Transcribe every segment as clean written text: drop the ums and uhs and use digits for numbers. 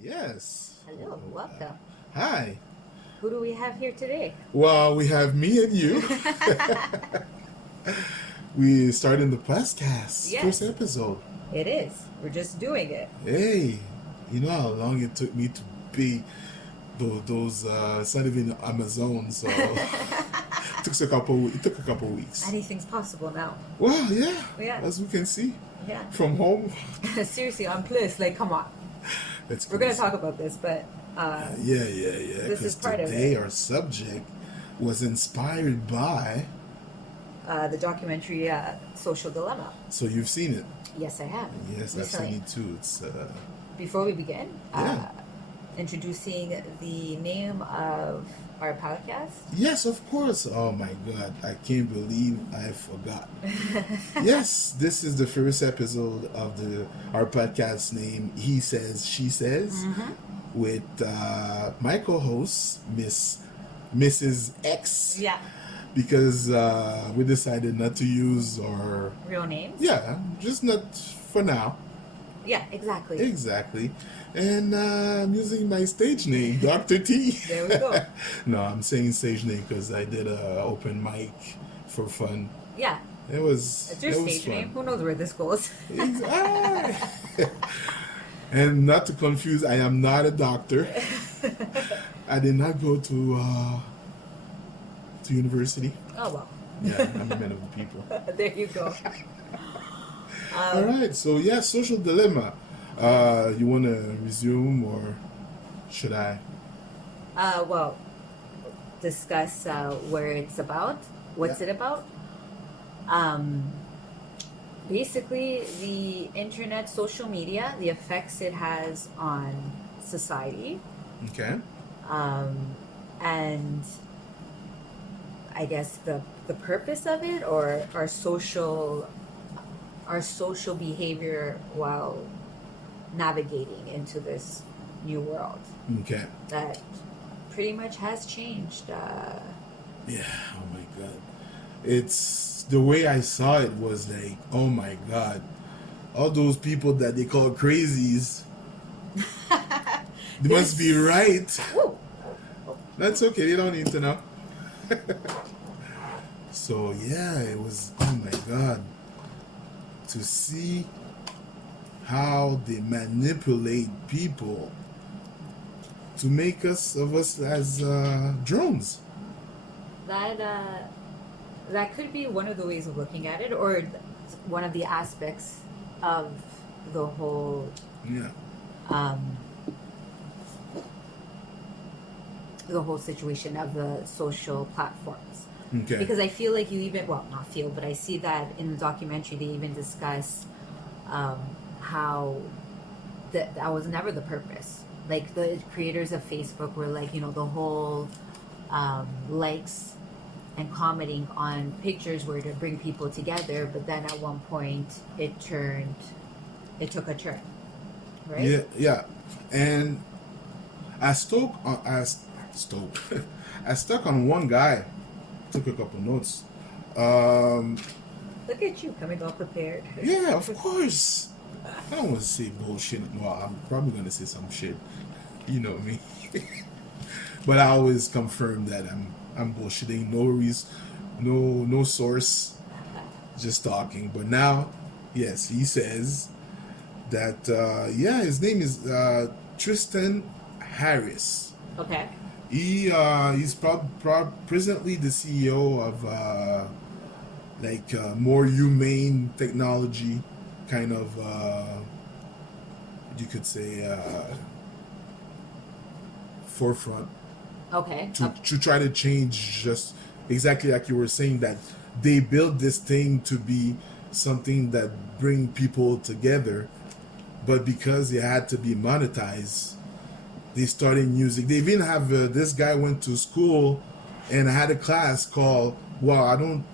Yes. Hello, welcome. Hi. Who do we have here today? Well, we have me and you. We starting the podcast. First Yes, episode. it is. We're just doing it. Hey, you know how long it took me to be those it's not even Amazon, so it took a couple weeks. Anything's possible now. Well, yeah. Yeah. As we can see Yeah. from home. Seriously, on plus, like, come on. It's We're going to crazy. talk about this, but Yeah. This is Because part of today it. our subject was inspired by. The documentary Social Dilemma. So you've seen it. Yes, I have. Yes, I've Recently. seen it too. It's Before we begin, Yeah. introducing the name of our podcast. yes, of course. Oh my God, I can't believe I forgot. Yes, this is the first episode of our podcast name. He says, she says, with my co-host Mrs. X, Yeah. because we decided not to use our Real names? just not for now. Yeah, exactly. Exactly. And I'm using my stage name, Dr.T. There we go. No, I'm saying stage name because I did a open mic for fun. Yeah. It was It's your it was stage fun. name. Who knows where this goes? And not to confuse, I am not a doctor. I did not go to university. Oh, well. Yeah, I'm a man of the people. There you go. All right, so yeah, social dilemma. You want to resume or should I? Well, discuss where it's about. What's Yeah. it about? Basically, the internet, social media, the effects it has on society, Okay. and I guess the purpose of it, or our social behavior while navigating into this new world Okay. that pretty much has changed. Yeah, oh my God. It's the way I saw it was like, oh my God. All those people that they call crazies, they must be right. Woo! That's okay, they don't need to know. So yeah, it was, oh my God. To see how they manipulate people to make us as drones. That could be one of the ways of looking at it, or one of the aspects of the whole Yeah. um, situation of the social platforms. Okay. Because I feel like not feel, but I see that in the documentary they even discuss how that was never the purpose. Like the creators of Facebook were like, the whole likes and commenting on pictures were to bring people together, but then at one point it took a turn, right? Yeah. And I stuck on I stuck on one guy. Took a couple notes. Look at you coming all prepared. Yeah, of course. I don't want to say bullshit. Well, I'm probably gonna say some shit. You know me. But I always confirm that I'm bullshitting. No source. Just talking. But now, yes, he says that his name is Tristan Harris. Okay. He's presently the CEO of more humane technology, kind of you could say forefront Okay. to try to change, just exactly like you were saying, that they built this thing to be something that bring people together, but because it had to be monetized, they started using. They even have this guy went to school and had a class called. Well, I don't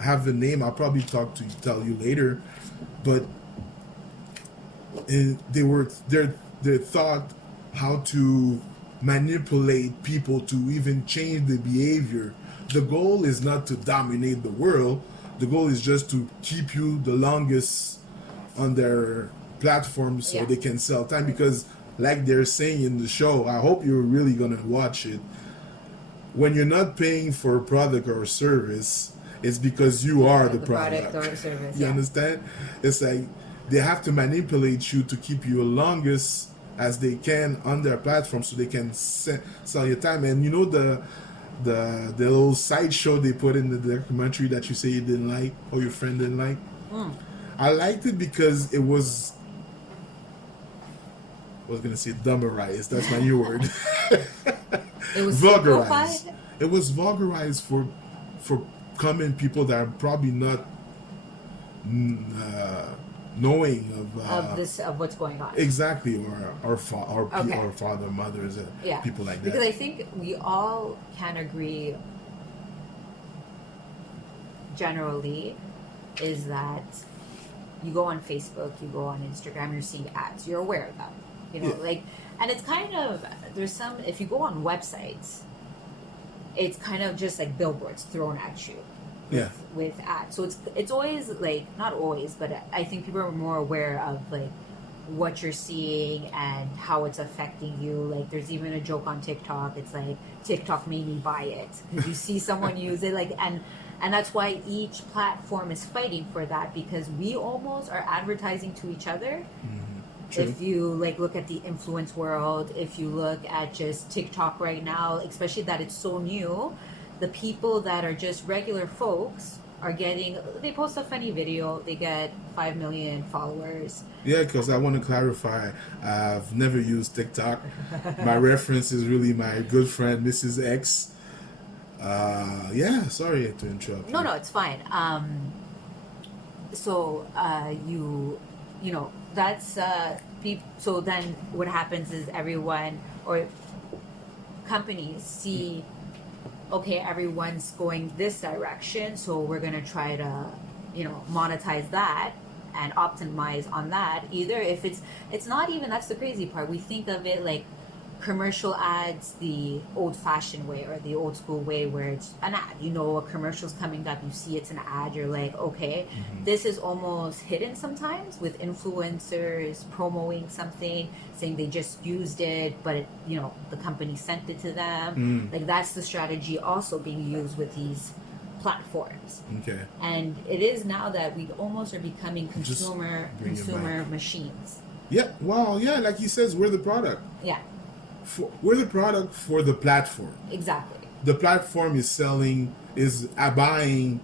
have the name. I'll probably tell you later, but they thought how to manipulate people to even change the behavior. The goal is not to dominate the world. The goal is just to keep you the longest on their platform so Yeah. they can sell time, because like they're saying in the show, I hope you're really gonna watch it. When you're not paying for a product or a service, it's because you are the product. or service. You Yeah. understand? It's like they have to manipulate you to keep you longest as they can on their platform so they can sell your time. And you know the little sideshow they put in the documentary that you say you didn't like or your friend didn't like. I liked it because it was, I was gonna say dumberized. That's my new word. It was Vulgarized. simplified. It was vulgarized for common people that are probably not knowing of what's going on. exactly, or Okay. or father, mothers, Yeah. people like that. Because I think we all can agree generally is that you go on Facebook, you go on Instagram, you're seeing ads, you're aware of them. You know, Yeah. like, and it's kind of, there's some, if you go on websites, it's kind of just like billboards thrown at you Yeah. with ads. So it's always like, not always, but I think people are more aware of like what you're seeing and how it's affecting you. Like there's even a joke on TikTok. It's like TikTok made me buy it because you see someone use it, like, and that's why each platform is fighting for that, because we almost are advertising to each other. True. If you like look at the influence world, if you look at just TikTok right now, especially that it's so new, the people that are just regular folks are getting, they post a funny video, they get 5 million followers. Yeah, because I want to clarify, I've never used TikTok. My reference is really my good friend Ms.X. Yeah, sorry to interrupt. No, it's fine. So you know, that's so then what happens is everyone or companies see, okay, everyone's going this direction, so we're going to try to, you know, monetize that and optimize on that. Either if it's not even, that's the crazy part, we think of it like commercial ads the old-fashioned way or the old school way where it's an ad, you know, a commercial's coming up, you see it's an ad, you're like, okay. This is almost hidden sometimes with influencers promoting something, saying they just used it, but it, you know, the company sent it to them. Like that's the strategy also being used with these platforms. Okay. And it is now that we almost are becoming Just bring it consumer back. machines. Yeah, well, yeah, like he says, we're the product. Yeah, We're the product for the platform. exactly. The platform is buying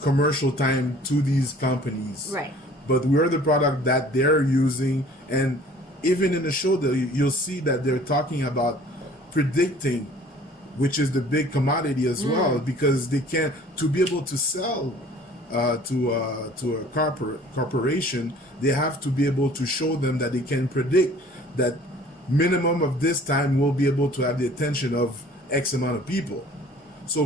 commercial time to these companies. Right. But we're the product that they're using, and even in the show, you'll see that they're talking about predicting, which is the big commodity as well, because they can't, to be able to sell to a corporation, they have to be able to show them that they can predict that minimum of this time we'll be able to have the attention of X amount of people. So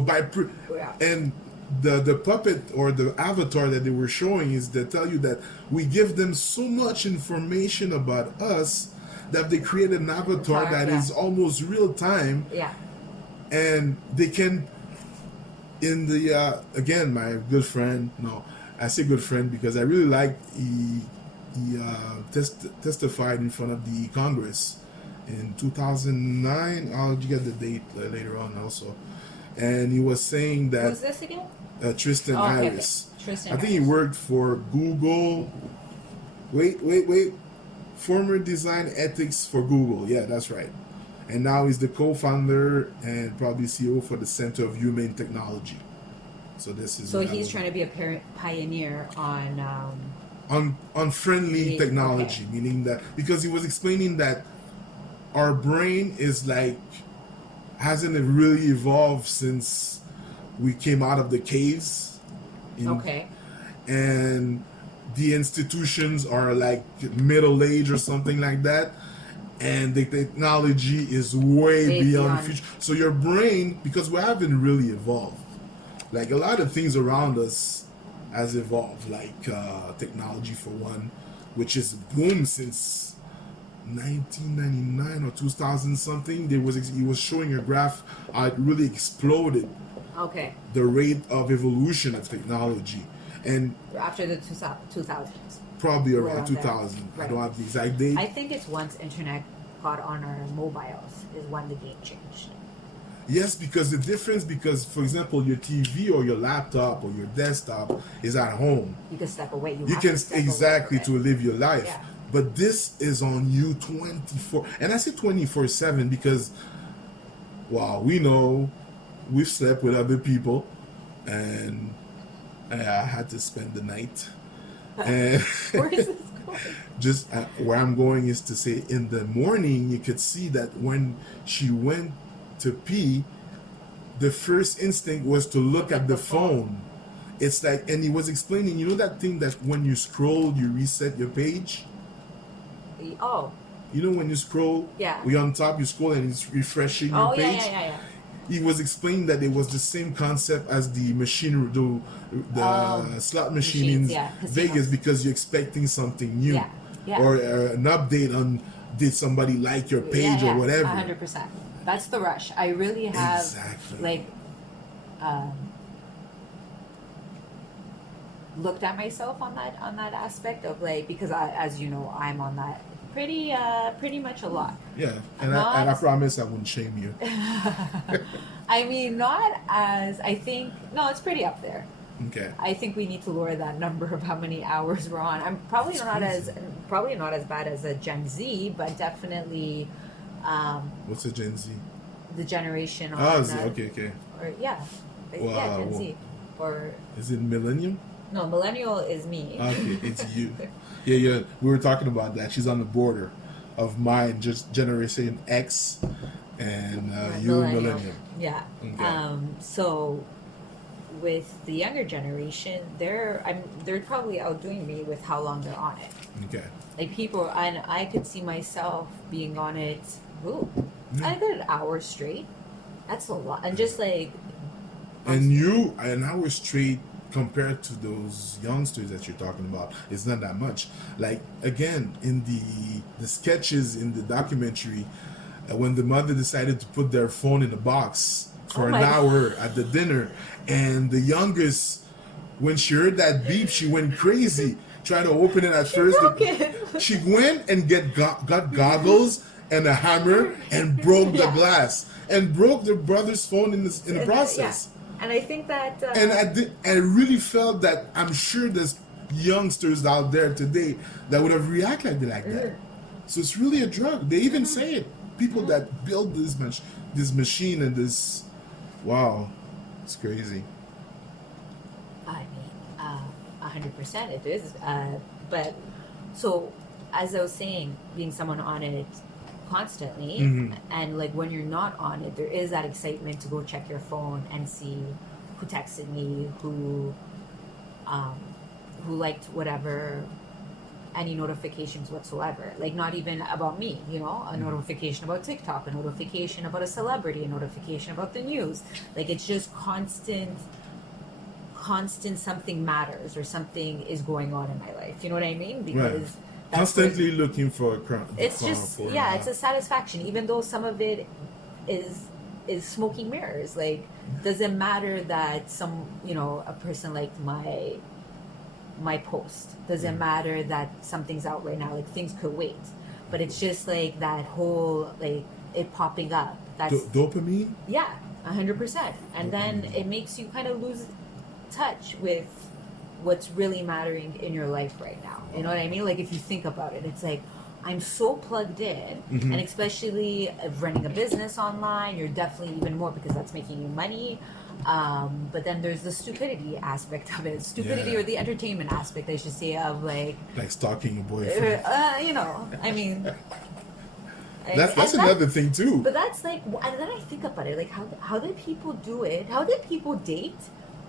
and the puppet or the avatar that they were showing is they tell you that we give them so much information about us that they create an avatar that is almost real time. Yeah. And they can, in the again, my good friend, no, I say good friend because I really like he testified in front of the Congress in 2009. I'll get the date later on also, and he was saying that Who's this again? Tristan Okay, Harris. okay. Tristan I think he Harris. worked for Google. Wait. Former design ethics for Google. Yeah, that's right. And now he's the co-founder and probably CEO for the Center of Human Technology. So this is. So he's trying to be a pioneer on friendly technology, meaning that because he was explaining that our brain is like hasn't really evolved since we came out of the caves. And the institutions are like middle age or something like that, and the technology is way beyond the future. So your brain, because we haven't really evolved, like a lot of things around us has evolved, like technology for one, which is boom since 1999 or 2000 something. He was showing a graph how it really exploded. Okay. The rate of evolution of technology, and After the 2000s. probably around Around there. 2000. Right. I don't have the exact date. I think it's once internet got on our mobiles is when the game changed. Yes, because the difference, because for example, your TV or your laptop or your desktop is at home. You can step away. You have can to step exactly away from to it. live your life. Yeah. But this is on you 24. And I say 24/7 because, wow, we know we've slept with other people, and I had to spend the night. And Where is this going? just where I'm going is to say, in the morning, you could see that when she went to pee, the first instinct was to look at the phone. It's like, and he was explaining, you know that thing that when you scroll, you reset your page? Oh. You know when you scroll? Yeah. We on top, you scroll and it's refreshing your page? Yeah. He was explaining that it was the same concept as the machine, the slot machine in Vegas, because you're expecting something new. Yeah. Or an update on did somebody like your page or whatever. 100%. That's the rush. I really have like looked at myself on that aspect of like, because as you know, I'm on that pretty much a lot. Yeah, and I promise I wouldn't shame you. I mean, not as I think. No, it's pretty up there. Okay. I think we need to lower that number of how many hours we're on. I'm probably not as bad as a Gen Z, but definitely. What's a Gen Z? The generation. Okay. Or yeah, Gen Z. Or is it millennium? No, millennial is me. Okay, it's you. Yeah. We were talking about that. She's on the border of mine, just Generation X, and you millennium. Yeah. Okay. So with the younger generation, they're probably outdoing me with how long they're on it. Okay. Like people, and I could see myself being on it. I did an hour straight. That's a lot, and just like. And you, an hour straight compared to those youngsters that you're talking about, it's not that much. Like again, in the sketches in the documentary, when the mother decided to put their phone in a box for an hour at the dinner, and the youngest, when she heard that beep, she went crazy. Tried to open it at first. She went and got goggles and a hammer and broke the glass and broke the brother's phone in the process. And I think that and I really felt that I'm sure there's youngsters out there today that would have reacted like that. So it's really a drug. They even say it. People that build this machine and this, wow, it's crazy. I mean, 100% it is. But so, as I was saying, being someone on it constantly, and like when you're not on it, there is that excitement to go check your phone and see who texted me, who liked whatever, any notifications whatsoever. Like not even about me, a notification about TikTok, a notification about a celebrity, a notification about the news. Like it's just constant something matters or something is going on in my life. You know what I mean? Because constantly looking for a crown. It's just it's a satisfaction, even though some of it is smoking mirrors. Like, does it matter that a person liked my post? Does it matter that something's out right now? Like things could wait, but it's just like that whole like it popping up. That's dopamine. Yeah, 100%, and then it makes you kind of lose touch with what's really mattering in your life right now. You know what I mean? Like if you think about it, it's like I'm so plugged in, and especially running a business online, you're definitely even more because that's making you money. But then there's the stupidity aspect of it, or the entertainment aspect, I should say, of like stalking a boyfriend. I mean. That's another thing too. But that's like, and then I think about it, like how did people do it? How did people date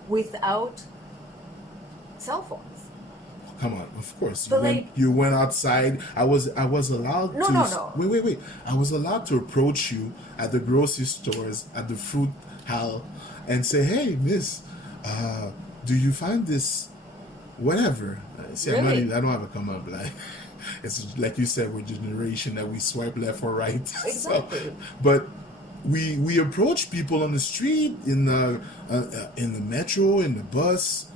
without cell phones? Come on, of course. But you went outside. I was allowed to. No. Wait. I was allowed to approach you at the grocery stores, at the fruit aisle, and say, "Hey, miss, do you find this, whatever?" See, really? I don't have a come up like. It's like you said, we're a generation that we swipe left or right. Exactly. But we approach people on the street, in the metro, in the bus,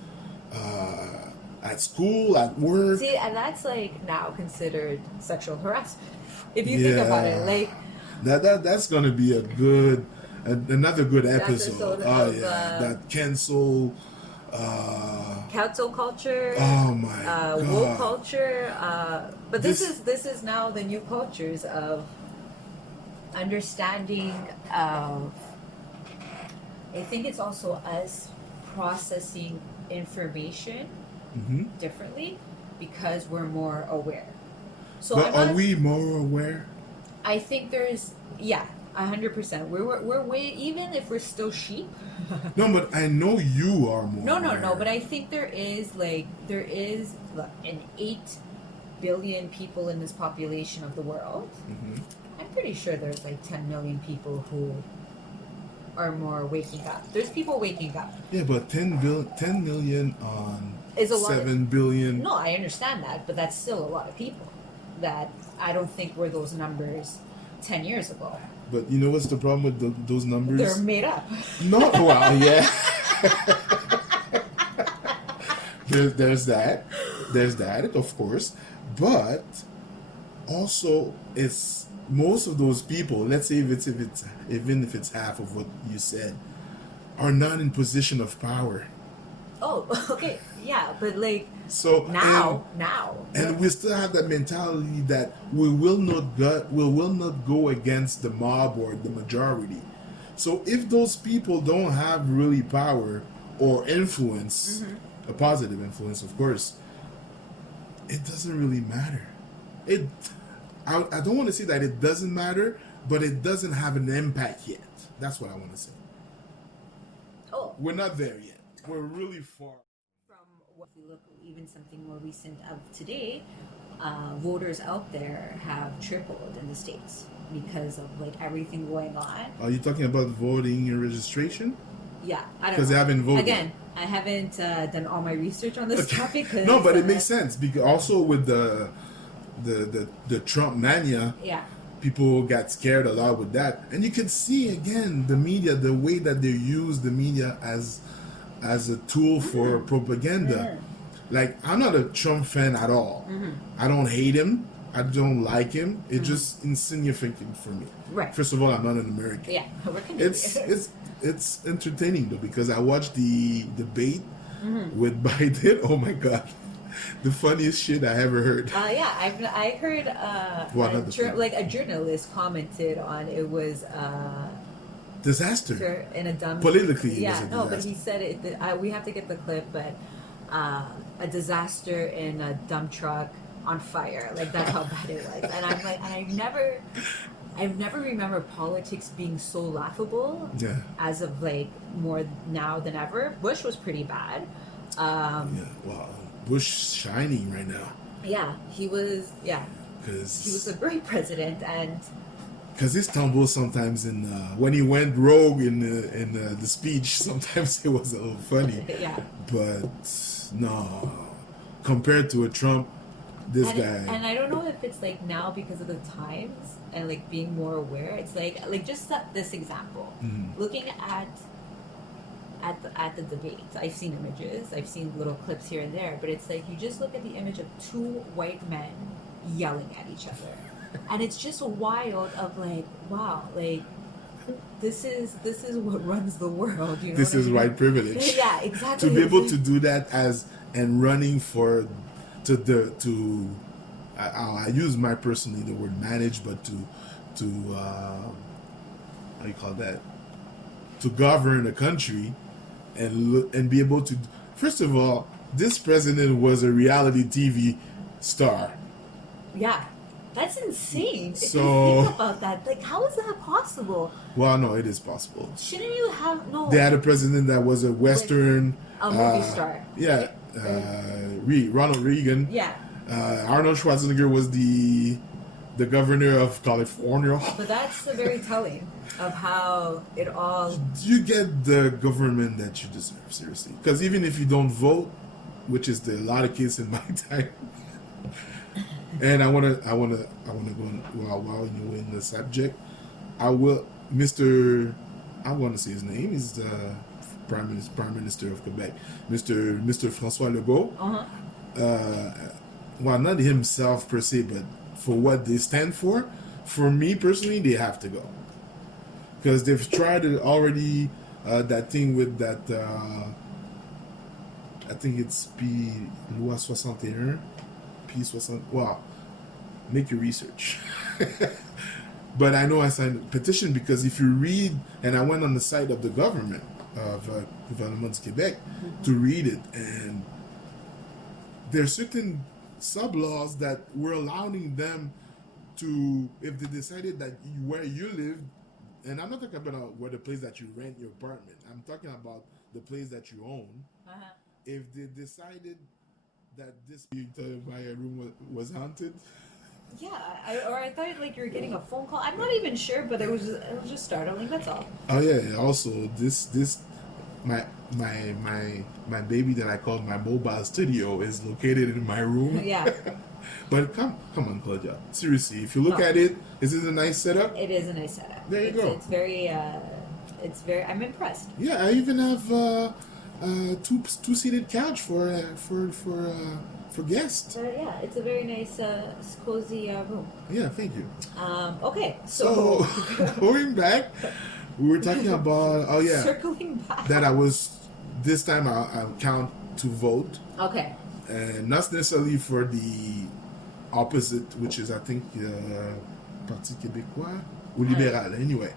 at school, at work. See, and that's like now considered sexual harassment. If you think about it, like that's gonna be another good episode. episode Oh of yeah, that cancel. cancel culture, Oh my woke god. culture. But this is now the new cultures of understanding of. I think it's also us processing information Mm-hmm. differently because we're more aware. So But I'm are not, we more aware? I think there's 100%. We're way, even if we're still sheep. No, but I know you are more. No, aware. but I think there is look, an 8 billion people in this population of the world. Mhm. I'm pretty sure there's like 10 million people who are more waking up. There's people waking up. Yeah, but 10 million on Is a lot. 7 billion. No, I understand that, but that's still a lot of people. That I don't think were those numbers 10 years ago. But you know what's the problem with those numbers? They're made up. No, well, yeah. there's that, of course, but also it's most of those people. Let's say even if it's half of what you said, are not in position of power. Oh, okay, yeah, but like So now, and we still have that mentality that we will not go against the mob or the majority. So if those people don't have really power or influence, a positive influence, of course, it doesn't really matter. I don't want to say that it doesn't matter, but it doesn't have an impact yet. That's what I want to say. oh, We're not there yet. We're really far. from what we look, even something more recent of today, voters out there have tripled in the States because of like everything going on. Are you talking about voting and registration? Yeah, I don't Because know. they haven't voted. Again, I haven't done all my research on this topic. No, but it makes sense because also with the Trump mania, Yeah. people got scared a lot with that, and you can see again the media, the way that they use the media as a tool for propaganda. Like, I'm not a Trump fan at all. I don't hate him. I don't like him. It's just insignificant for me. Right. First of all, I'm not an American. Yeah, we're Canadian. It's entertaining though because I watched the debate with Biden. Oh my god, the funniest shit I ever heard. Yeah, I heard Well, not the funny. like a journalist commented on it was Disaster. in a dumb Politically, it yeah was a no, but disaster. he said it. We have to get the clip, but a disaster in a dump truck on fire. Like that's how bad it was. And I'm like, I've never remember politics being so laughable. Yeah. As of like more now than ever. Bush was pretty bad. Yeah. Well, Bush shining right now Yeah, he was. Yeah, he was because a great president, and he stumbles sometimes in when he went rogue in the speech. Sometimes it was a little funny. yeah. But no, compared to a Trump, this guy. And I don't know if it's like now because of the times and like being more aware. It's like just this example, looking at the debates. I've seen images, I've seen little clips here and there, but it's like you just look at the image of two white men yelling at each other, and it's just wild. Of like, wow, like this is what runs the world. You know, This what I is mean? white privilege. Yeah, exactly. To be able to do that and running for I use my personally the word manage, but to how you call that, to govern a country and be able to. First of all, this president was a reality TV star. Yeah, that's insane. If So- you think about that, like, how is that possible? Well, no, it is possible. Shouldn't you have no? They had a president that was a Western a movie star. Yeah, Ronald Reagan. Yeah, Arnold Schwarzenegger was the governor of California. but that's very telling of how it all. You get the government that you deserve, seriously. Because even if you don't vote, which is a lot of cases in my time, and I wanna go on, while you're in the subject, I will, I want to say his name. He's the Prime Minister of Quebec, Mr. François Legault. Uh-huh. Well, not himself per se, but for what they stand for, For me personally, they have to go because they've tried it already. That thing with that, I think it's Loi 61, P60. Wow, make your research. But I know I signed a petition because if you read, and I went on the site of the government of Gouvernement du Québec to read it, and there are certain sub laws that were allowing them to, if they decided that where you live, and I'm not talking about where the place that you rent your apartment, I'm talking about the place that you own. Uh-huh. If they decided that this my room was haunted. Yeah, I thought like you were getting a phone call. I'm not even sure, but it was just startling. That's all. Oh yeah. Also, this my baby that I called my mobile studio is located in my room. Yeah. But come on, Claudia. Seriously, if you look at it, is it a nice setup? It is a nice setup. There you go. It's very. I'm impressed. Yeah, I even have two-seated couch for guests. But yeah, it's a very nice, cozy room. Yeah, thank you. Okay, So going back, we were talking about circling back. that I was this time I'll count to vote, Okay. and not necessarily for the opposite, which is I think Parti Québécois ou Libéral anyway.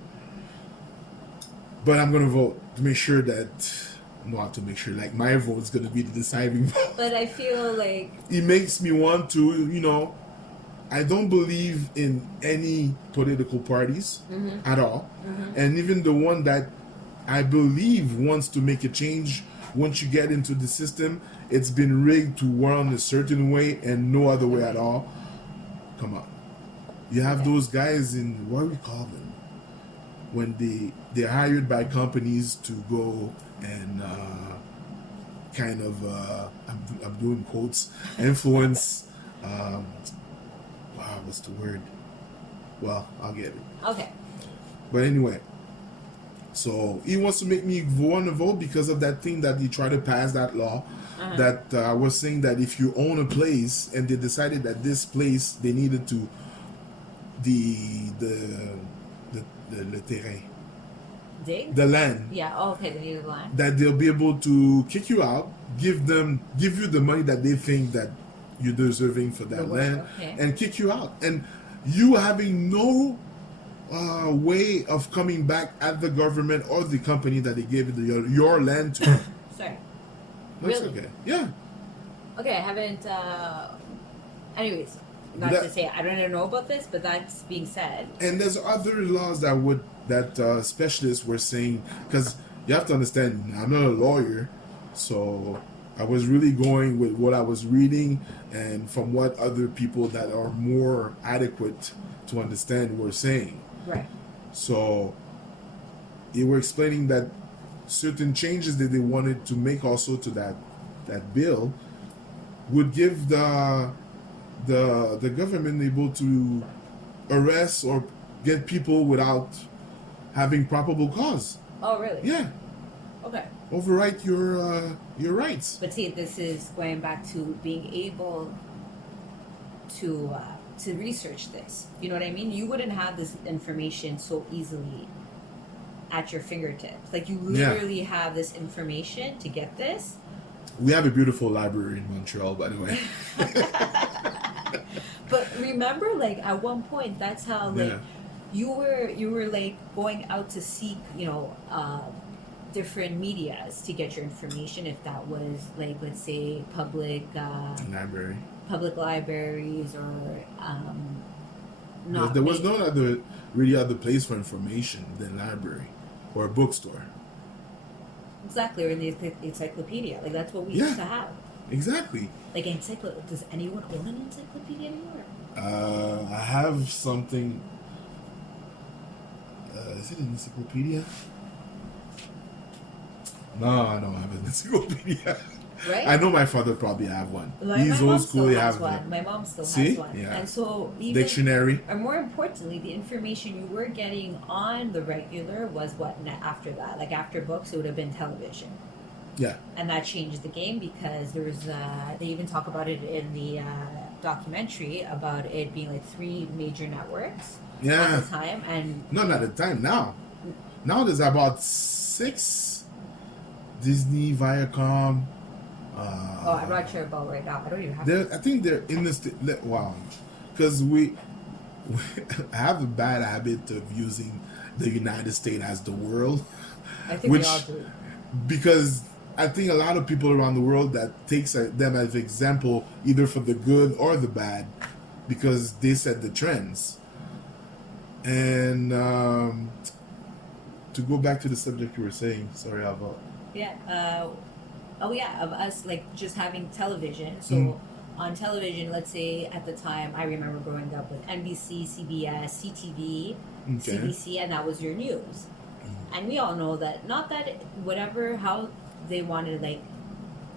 But I'm gonna vote to make sure that. Not to make sure, like my vote is gonna be the deciding vote. But I feel like It makes me want to, I don't believe in any political parties at all, and even the one that I believe wants to make a change. Once you get into the system, it's been rigged to run a certain way and no other way at all. Come on, you have those guys in what do we call them when they're hired by companies to go and kind of I'm doing quotes influence what's the word, well, I'll get it. okay. But anyway, so he wants to make me want to vote because of that thing that he tried to pass that law that was saying that if you own a place and they decided that this place they needed to le terrain, Dig? the land, Yeah. Oh, okay. The native land. that they'll be able to kick you out, give you the money that they think that you're deserving for that land, okay. and kick you out, and you having no way of coming back at the government or the company that they gave your land to. Sorry. That's Really? okay. Yeah. Okay, I haven't. Anyways, not to say I don't know about this, but that's being said. And there's other laws that specialists were saying, because you have to understand, I'm not a lawyer, so I was really going with what I was reading and from what other people that are more adequate to understand were saying. Right. So they were explaining that certain changes that they wanted to make also to that bill would give the government able to arrest or get people without having probable cause. Oh, really? Yeah, Okay. overwrite your rights. But see, this is going back to being able to research this. You know what I mean? You wouldn't have this information so easily at your fingertips. Like you literally have this information to get this. We have a beautiful library in Montreal, by the way. But remember, like at one point, that's how like you were like going out to seek, different medias to get your information. If that was like, let's say, public libraries or not. There was no other place for information than library or a bookstore. Exactly, or in the encyclopedia. Like that's what we used to have. Exactly. Like does anyone own an encyclopedia anymore? I have something. Is it an encyclopedia? No, I don't have an encyclopedia. Right? I know my father probably have one. Like, He's old school. He has one. one. My mom still See? has one. Yeah. And so even Dictionary. or more importantly, the information you were getting on the regular was what after that. Like after books, it would have been television. Yeah. And that changed the game because there was they even talk about it in the documentary about it being like 3 major networks Yeah. at the time, and No, not at the time. Now there's about 6 Disney, Viacom. oh, I'm not sure about right now. I don't even have. I think they're in the wow, because we have a bad habit of using the United States as the world, I think which we all do. because I think a lot of people around the world that takes them as example either for the good or the bad, because they set the trends. And to go back to the subject you were saying, sorry about. Yeah. Oh yeah, of us like just having television. So on television, let's say at the time, I remember growing up with NBC, CBS, CTV, Okay. CBC, and that was your news. And we all know that not that whatever how they wanted to like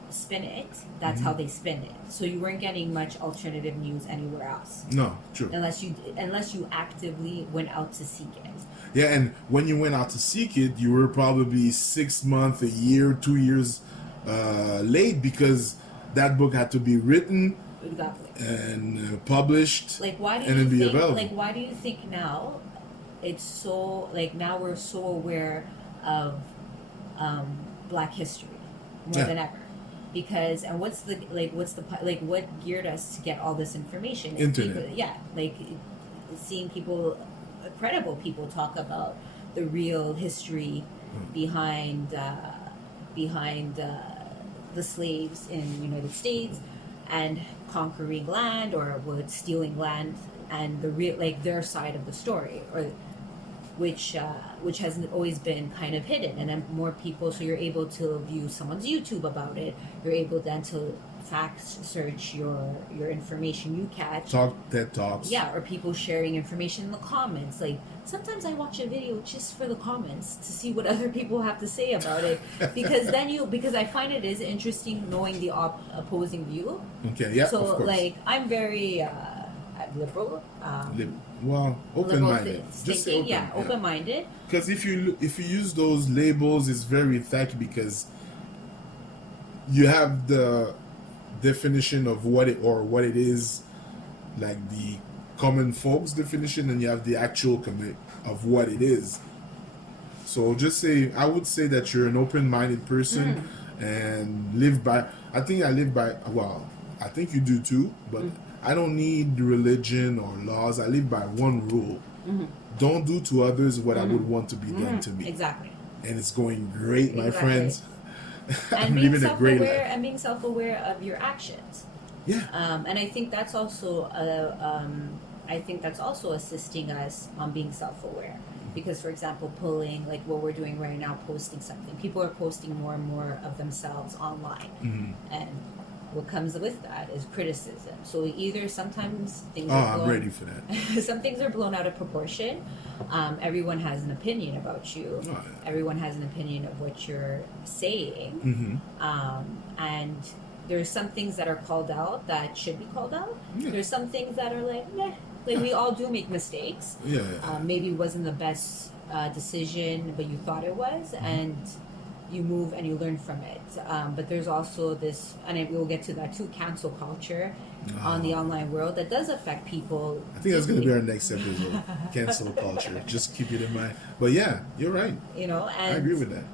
spin it, that's how they spin it. So you weren't getting much alternative news anywhere else No, true. unless you actively went out to seek it. Yeah, and when you went out to seek it, you were probably 6 months, a year, 2 years late, because that book had to be written Exactly. and published, Like why do and you then be think available. like why do you think now it's so like now we're so aware of Black history more Yeah. than ever? Because and what's the what geared us to get all this information? Is Internet. people, yeah, like seeing people, credible people talk about the real history behind the slaves in the United States and conquering land or stealing land, and the real like their side of the story, or which has always been kind of hidden, and then more people, so you're able to view someone's YouTube about it, you're able then to fact search your information you catch. TED Talks. Yeah, or people sharing information in the comments. Like sometimes I watch a video just for the comments to see what other people have to say about it, because because I find it is interesting knowing the opposing view. Okay, yeah, So of course. like I'm very liberal. Well, open-minded. Liberal Just say thinking, open. yeah, open-minded. Because if you use those labels, it's very tacky, because you have the definition of what it is, like the common folks definition, and you have the actual of what it is. So just say, I would say that you're an open-minded person and live by. I think I live by. Well, I think you do too, but I don't need religion or laws. I live by one rule: don't do to others what I would want to be done to me. Exactly. And it's going great, my Exactly. friends. And I'm being living a great self-aware life. and being self-aware of your actions. Yeah. And I think that's also assisting us on being self-aware, because for example, pulling like what we're doing right now, posting something, people are posting more and more of themselves online, and what comes with that is criticism. So either sometimes things are I'm ready for that. some things are blown out of proportion. Everyone has an opinion about you. Oh, yeah. Everyone has an opinion of what you're saying. And there's some things that are called out that should be called out. Yeah. There's some things that are like, meh. Like we all do make mistakes. Yeah. Maybe it wasn't the best decision, but you thought it was, and you move and you learn from it. But there's also this, and we'll get to that too, cancel culture on the online world that does affect people. I think that's going to be our next episode. Cancel culture. Just keep it in mind. But yeah, you're right. You know, and I agree with that.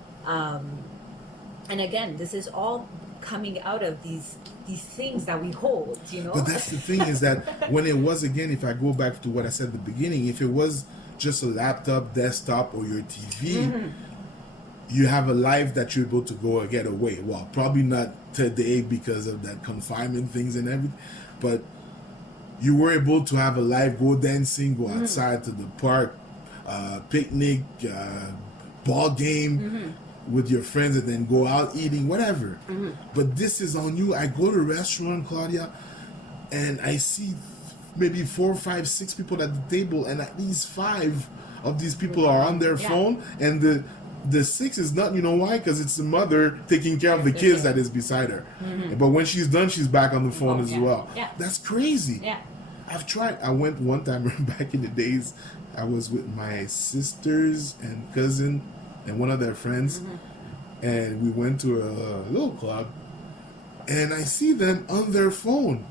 and again, this is all coming out of these things that we hold, you know. But that's the thing, is that when it was, again, if I go back to what I said at the beginning, if it was just a laptop, desktop, or your TV, you have a life that you're able to go and get away. Well, probably not today because of that confinement things and everything, but you were able to have a life, go dancing, go outside to the park, picnic, ball game with your friends, and then go out eating, whatever. But this is on you. I go to a restaurant, Claudia, and I see maybe 4, 5, 6 people at the table, and at least 5 of these people are on their phone, and the 6 is not, you know why? Because it's the mother taking care of the kids that is beside her. But when she's done, she's back on the phone as well. Yeah. That's crazy. Yeah. I've tried. I went one time back in the days. I was with my sisters and cousin and one of their friends, and we went to a little club, and I see them on their phone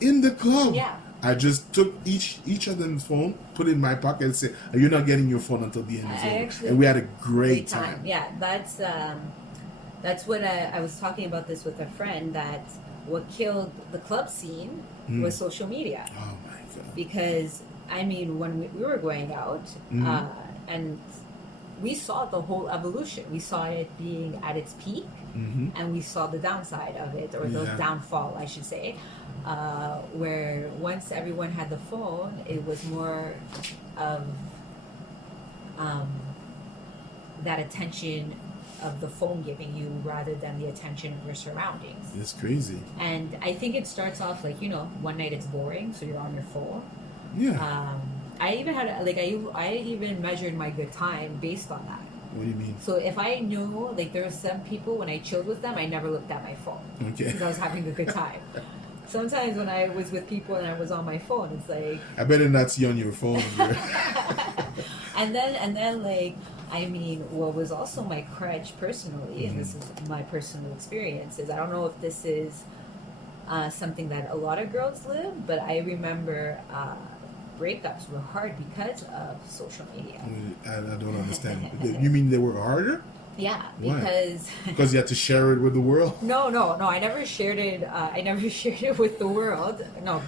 in the club. Yeah. I just took each of them's phone, put it in my pocket, and said, "You're not getting your phone until the end is over." And we had a great time. Yeah, that's what I was talking about this with a friend, that what killed the club scene was social media. Oh my god! Because I mean, when we were going out, and we saw the whole evolution. We saw it being at its peak, and we saw the downside of it, or the downfall, I should say. Where once everyone had the phone, it was more of that attention of the phone giving you rather than the attention of your surroundings. It's crazy. And I think it starts off like, one night it's boring, so you're on your phone. Yeah. I even had I even measured my good time based on that. What do you mean? So if I knew, like, there were some people when I chilled with them, I never looked at my phone. Okay. Because I was having a good time. Sometimes when I was with people and I was on my phone, it's like, I better not see on your phone. and then like, I mean, what was also my crutch personally, and this is my personal experience, is I don't know if this is something that a lot of girls live, but I remember breakups were hard because of social media. I don't understand. You mean they were harder? Yeah, Why? Because you had to share it with the world. No. I never shared it. I never shared it with the world. No,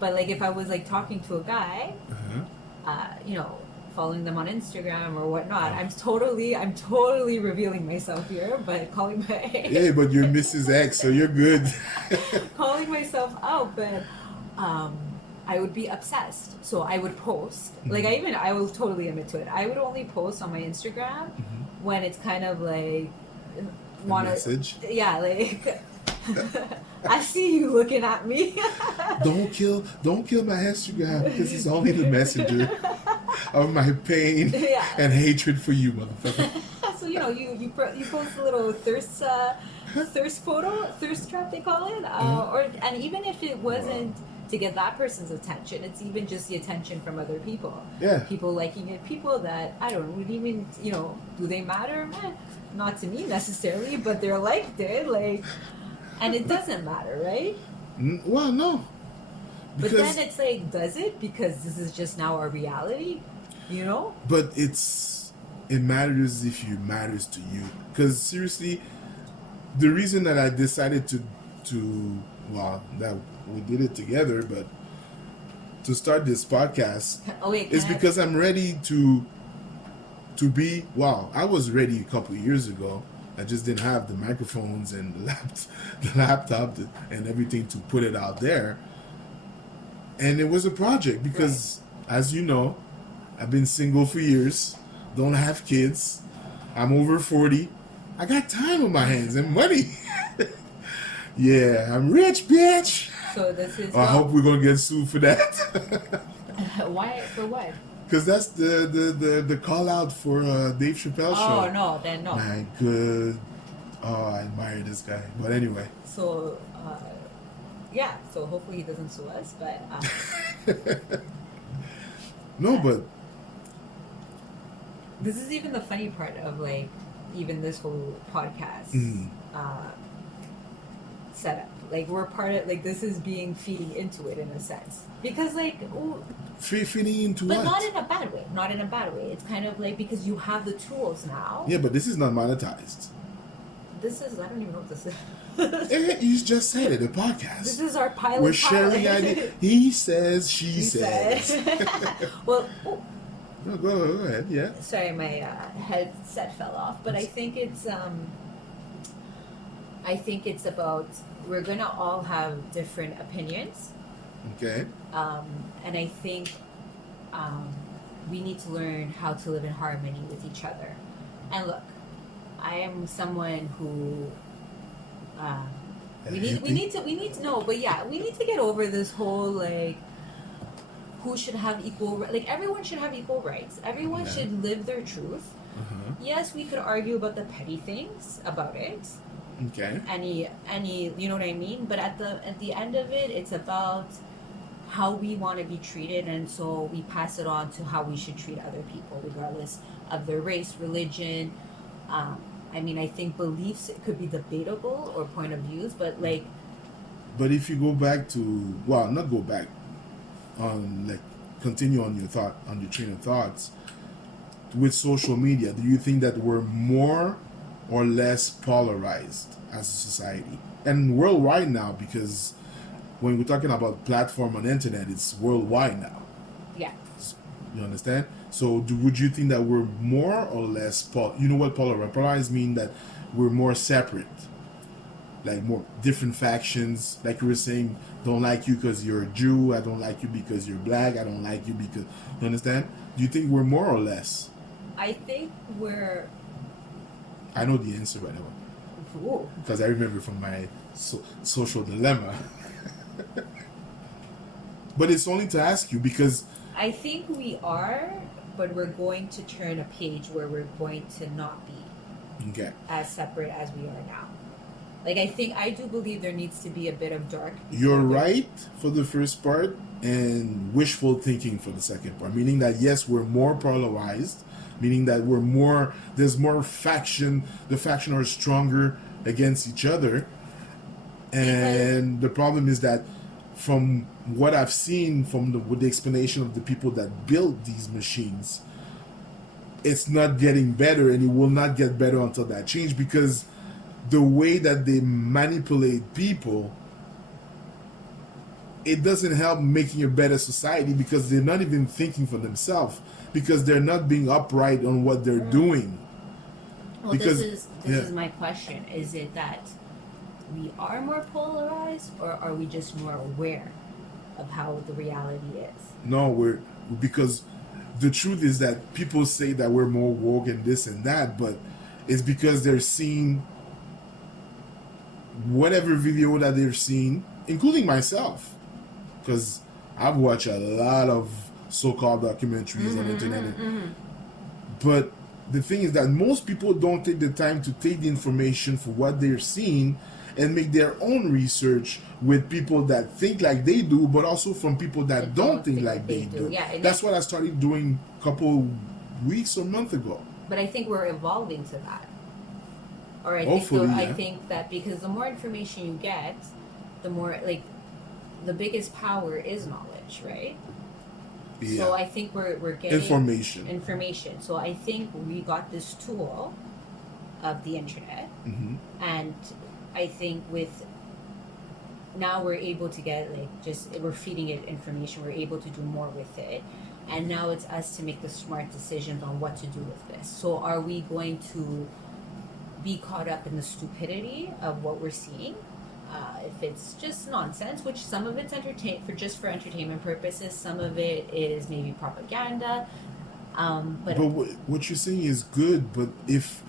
but like if I was like talking to a guy, following them on Instagram or whatnot, I'm totally revealing myself here, but calling my yeah, but you're Ms.X, so you're good. calling myself out, but I would be obsessed. So I would post. Like I will totally admit to it. I would only post on my Instagram when it's kind of like message. Yeah, like I see you looking at me. Don't kill my Instagram, because it's only the messenger of my pain and hatred for you, motherfucker. So you post a little thirst photo, thirst trap they call it, and even if it wasn't to get that person's attention, it's even just the attention from other people. Yeah. People liking it, people that I don't know, even do they matter? Not to me necessarily, but they're liked it, like, and it doesn't matter, right? Well, no. But then it's like, does it? Because this is just now our reality, But it matters if it matters to you. Because seriously, the reason that I decided that we did it together, but to start this podcast is because I'm ready to be. I was ready a couple of years ago. I just didn't have the microphones and the laptop and everything to put it out there. And it was a project because, as you know, I've been single for years, don't have kids, I'm over 40, I got time on my hands and money. Yeah, I'm rich, bitch. So this is. I hope we're gonna get sued for that. Why? For what? Because that's the call out for Dave Chappelle show. Oh no, then no. My good. Oh, I admire this guy. But anyway. So, yeah. So hopefully he doesn't sue us, but. No, but. This is even the funny part of like, even this whole podcast setup. Like we're part of, like, this is feeding into it in a sense, because like feeding into but what? not in a bad way. It's kind of like, because you have the tools now. Yeah, but this is not monetized. This is, I don't even know what this is. You just said it, a podcast. This is our pilot. We're sharing ideas. He says, she says. Well. No, go ahead. Yeah. Sorry, my headset fell off, but I think it's about, we're gonna all have different opinions. Okay. And I think we need to learn how to live in harmony with each other. And look, I am someone who we need to know, but yeah, we need to get over this whole like, who should have equal, like, everyone should have equal rights. Everyone should live their truth. Yes, we could argue about the petty things about it. Okay. Any, you know what I mean? But at the end of it, it's about how we want to be treated, and so we pass it on to how we should treat other people, regardless of their race, religion. I mean, I think beliefs could be debatable, or point of views, but like. But if you go back to, well, not go back, on like continue on your train of thoughts with social media. Do you think that we're more or less polarized as a society and worldwide now? Because when we're talking about platform on internet, it's worldwide now. Yeah. You understand? So would you think that we're more or less you know what polarized? Polarized mean that we're more separate, like more different factions. Like you were saying, don't like you because you're a Jew. I don't like you because you're black. I don't like you because you understand. Do you think we're more or less? I think we're. I know the answer right now Ooh. because I remember from my social dilemma. But it's only to ask you because I think we are, but we're going to turn a page where we're going to not be okay. as separate as we are now. Like I do believe there needs to be a bit of dark. You're right for the first part and wishful thinking for the second part, meaning that yes, we're more polarized, meaning that there's more faction, the faction are stronger against each other. And the problem is that from what I've seen with the explanation of the people that built these machines, it's not getting better, and it will not get better until that change, because the way that they manipulate people, it doesn't help making a better society, because they're not even thinking for themselves, because they're not being upright on what they're doing. Well, because this is my question. Is it that we are more polarized, or are we just more aware of how the reality is? No, because the truth is that people say that we're more woke and this and that, but it's because they're seeing whatever video that they've seen, including myself, because I've watched a lot of so-called documentaries on the internet. But the thing is that most people don't take the time to take the information for what they're seeing and make their own research with people that think like they do, but also from people that don't think like they do. Yeah, that's what I started doing a couple weeks or month ago. But I think we're evolving to that. Or Hopefully, I think that because the more information you get, the more, like, the biggest power is knowledge, right? Yeah. So I think we're getting information. So I think we got this tool of the internet, and I think with now we're able to get, like, we're feeding it information, we're able to do more with it, and now it's us to make the smart decisions on what to do with this. So are we going to be caught up in the stupidity of what we're seeing? If it's just nonsense, which some of it's for entertainment purposes, some of it is maybe propaganda. But what you're saying is good, but if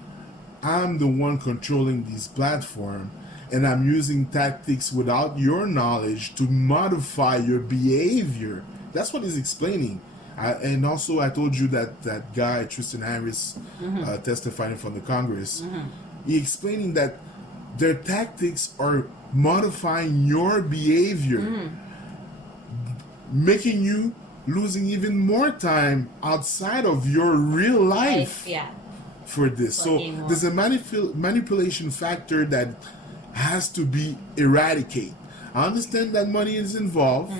I'm the one controlling this platform and I'm using tactics without your knowledge to modify your behavior, that's what he's explaining. And also I told you that guy Tristan Harris testifying from the Congress, he explaining that their tactics are modifying your behavior, making you losing even more time outside of your real life. For this. So there's a manipulation factor that has to be eradicated. I understand that money is involved,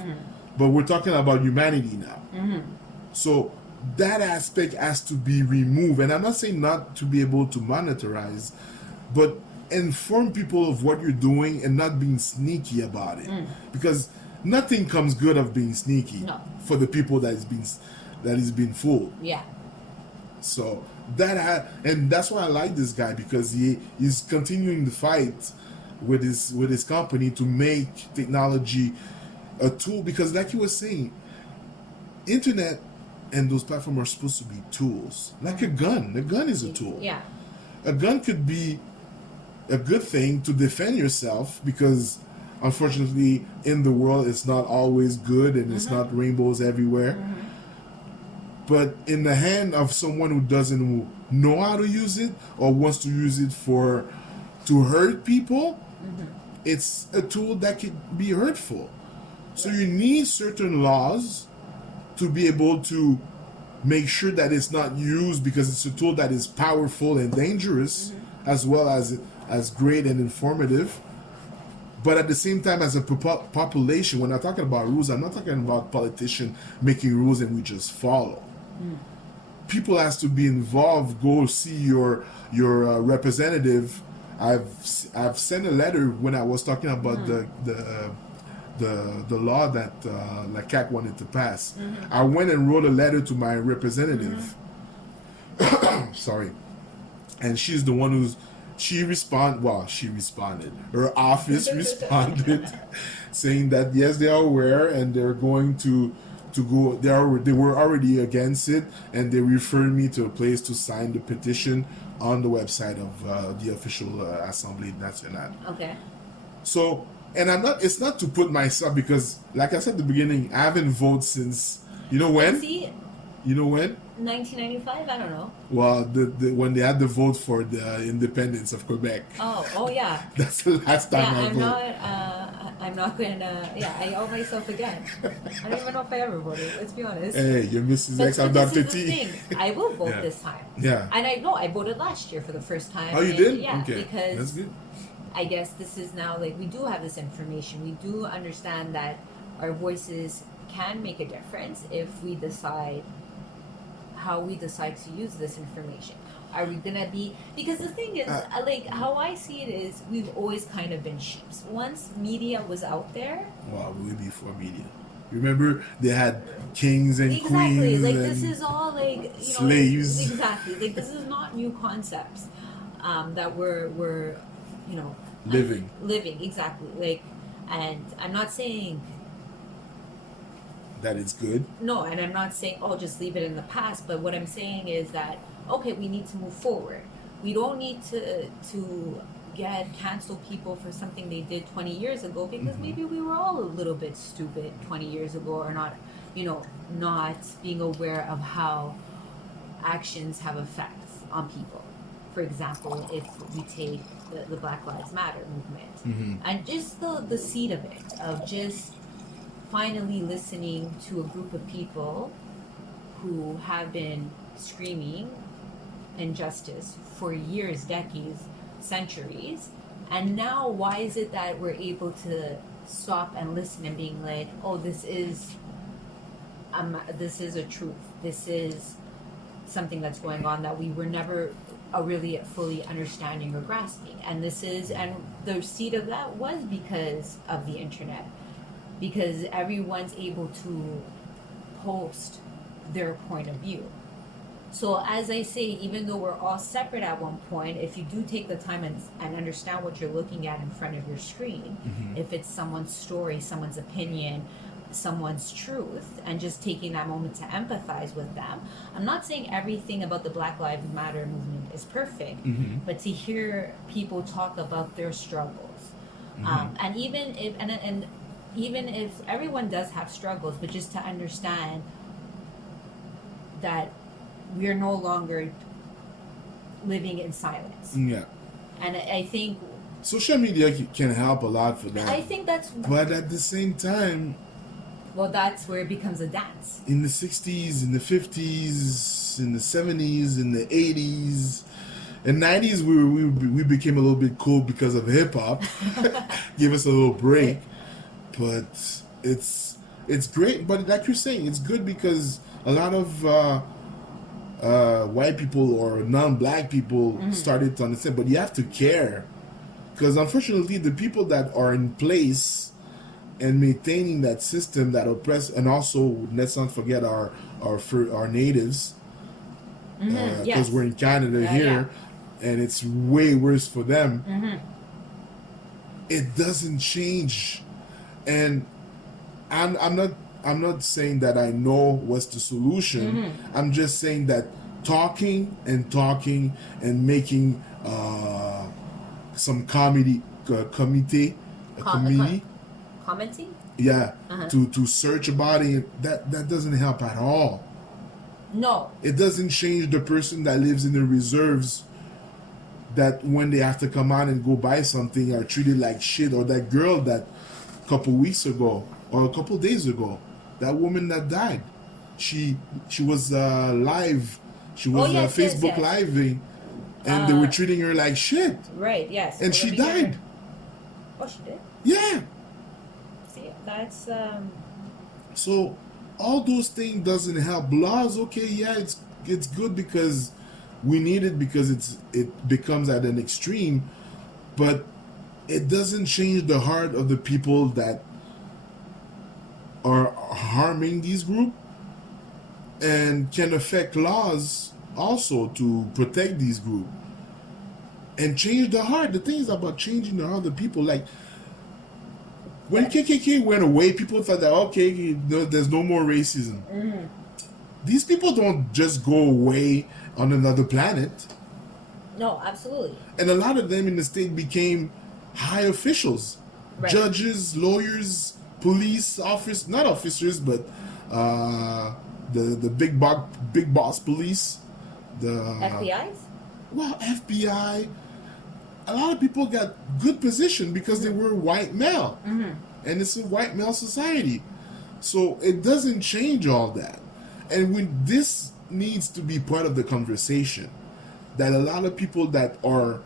but we're talking about humanity now. So that aspect has to be removed. And I'm not saying not to be able to monetize, but inform people of what you're doing and not being sneaky about it. Because nothing comes good of being sneaky for the people that is being fooled. Yeah. So and that's why I like this guy, because he's continuing the fight with his company to make technology a tool, because like you were saying, internet and those platforms are supposed to be tools, like a gun. A gun is a tool. Yeah. A gun could be a good thing to defend yourself, because unfortunately in the world it's not always good and it's not rainbows everywhere. But in the hand of someone who doesn't know how to use it or wants to use it to hurt people, it's a tool that could be hurtful. So you need certain laws to be able to make sure that it's not used, because it's a tool that is powerful and dangerous, as well as great and informative. But at the same time, as a population, when I'm talking about rules, I'm not talking about politicians making rules and we just follow. People has to be involved. Go see your representative. I've sent a letter when I was talking about the law that LACAC wanted to pass. I went and wrote a letter to my representative. Sorry, and she's the one who's she responded. Her office responded, saying that yes, they are aware and they're going to go. They were already against it, and they referred me to a place to sign the petition on the website of the official Assemblée Nationale. Okay. So, and I'm not. It's not to put myself because, like I said at the beginning, I haven't voted since. You know when? You know when? 1995. I don't know. Well, when they had the vote for the independence of Quebec. Oh yeah. That's the last time I voted. I'm not gonna. Yeah, I owe myself again. I don't even know if I ever voted. Let's be honest. Hey, you're Ms.X. I'm Dr.T. I will vote this time. Yeah. And I know I voted last year for the first time. Oh, you did? Yeah, okay. because that's good. I guess this is now like we do have this information. We do understand that our voices can make a difference if we decide how we decide to use this information. Are we gonna be, because the thing is, like how I see it is, we've always kind of been sheeps. Once media was out there, wow, way before media. Remember they had kings and exactly, queens like and this is all like slaves. Exactly, like this is not new concepts that we're living exactly. Like, and I'm not saying that it's good. No, and I'm not saying, oh, just leave it in the past. But what I'm saying is that, okay, we need to move forward. We don't need to cancel people for something they did 20 years ago because maybe we were all a little bit stupid 20 years ago, or not, not being aware of how actions have effects on people. For example, if we take the Black Lives Matter movement and just the seed of it, of just finally listening to a group of people who have been screaming injustice for years, decades, centuries, and now why is it that we're able to stop and listen and being like, oh, this is a truth, this is something that's going on that we were never really fully understanding or grasping, and the seed of that was because of the internet. Because everyone's able to post their point of view. So as I say, even though we're all separate at one point, if you do take the time and understand what you're looking at in front of your screen, if it's someone's story, someone's opinion, someone's truth, and just taking that moment to empathize with them. I'm not saying everything about the Black Lives Matter movement is perfect, but to hear people talk about their struggles, and even if even if everyone does have struggles, but just to understand that we are no longer living in silence. Yeah. And I think social media can help a lot for that. I think that's. But at the same time, well, that's where it becomes a dance. In the 60s, in the 50s, in the 70s, in the 80s, in 90s, we became a little bit cool because of hip hop. Give us a little break. But it's great. But like you're saying, it's good because a lot of white people or non-black people started to understand. But you have to care, because unfortunately, the people that are in place and maintaining that system that oppress, and also let's not forget our natives, because we're in Canada here, and it's way worse for them. It doesn't change. And I'm not saying that I know what's the solution. I'm just saying that talking and making some committee, commenting, to search about it, that doesn't help at all. No, it doesn't change the person that lives in the reserves, that when they have to come out and go buy something are treated like shit, or that girl that couple weeks ago or a couple days ago, that woman that died, she was live, she was Facebook living, and they were treating her like shit. Right. Yes. And she died. Oh, she did. Yeah. See, that's So all those things doesn't help. Laws, okay, yeah, it's good because we need it because it becomes at an extreme, but it doesn't change the heart of the people that are harming these groups and can affect laws also to protect these groups and change the heart. The thing is about changing the heart of the people. Like when KKK went away, people thought that okay, no, there's no more racism. These people don't just go away on another planet. no, absolutely. And a lot of them in the state became high officials, Right. judges, lawyers, police officers, not officers, but the big boss police, the FBI's? well, FBI. A lot of people got good position because they were white male, and it's a white male society, so it doesn't change all that. And when this needs to be part of the conversation, that a lot of people that are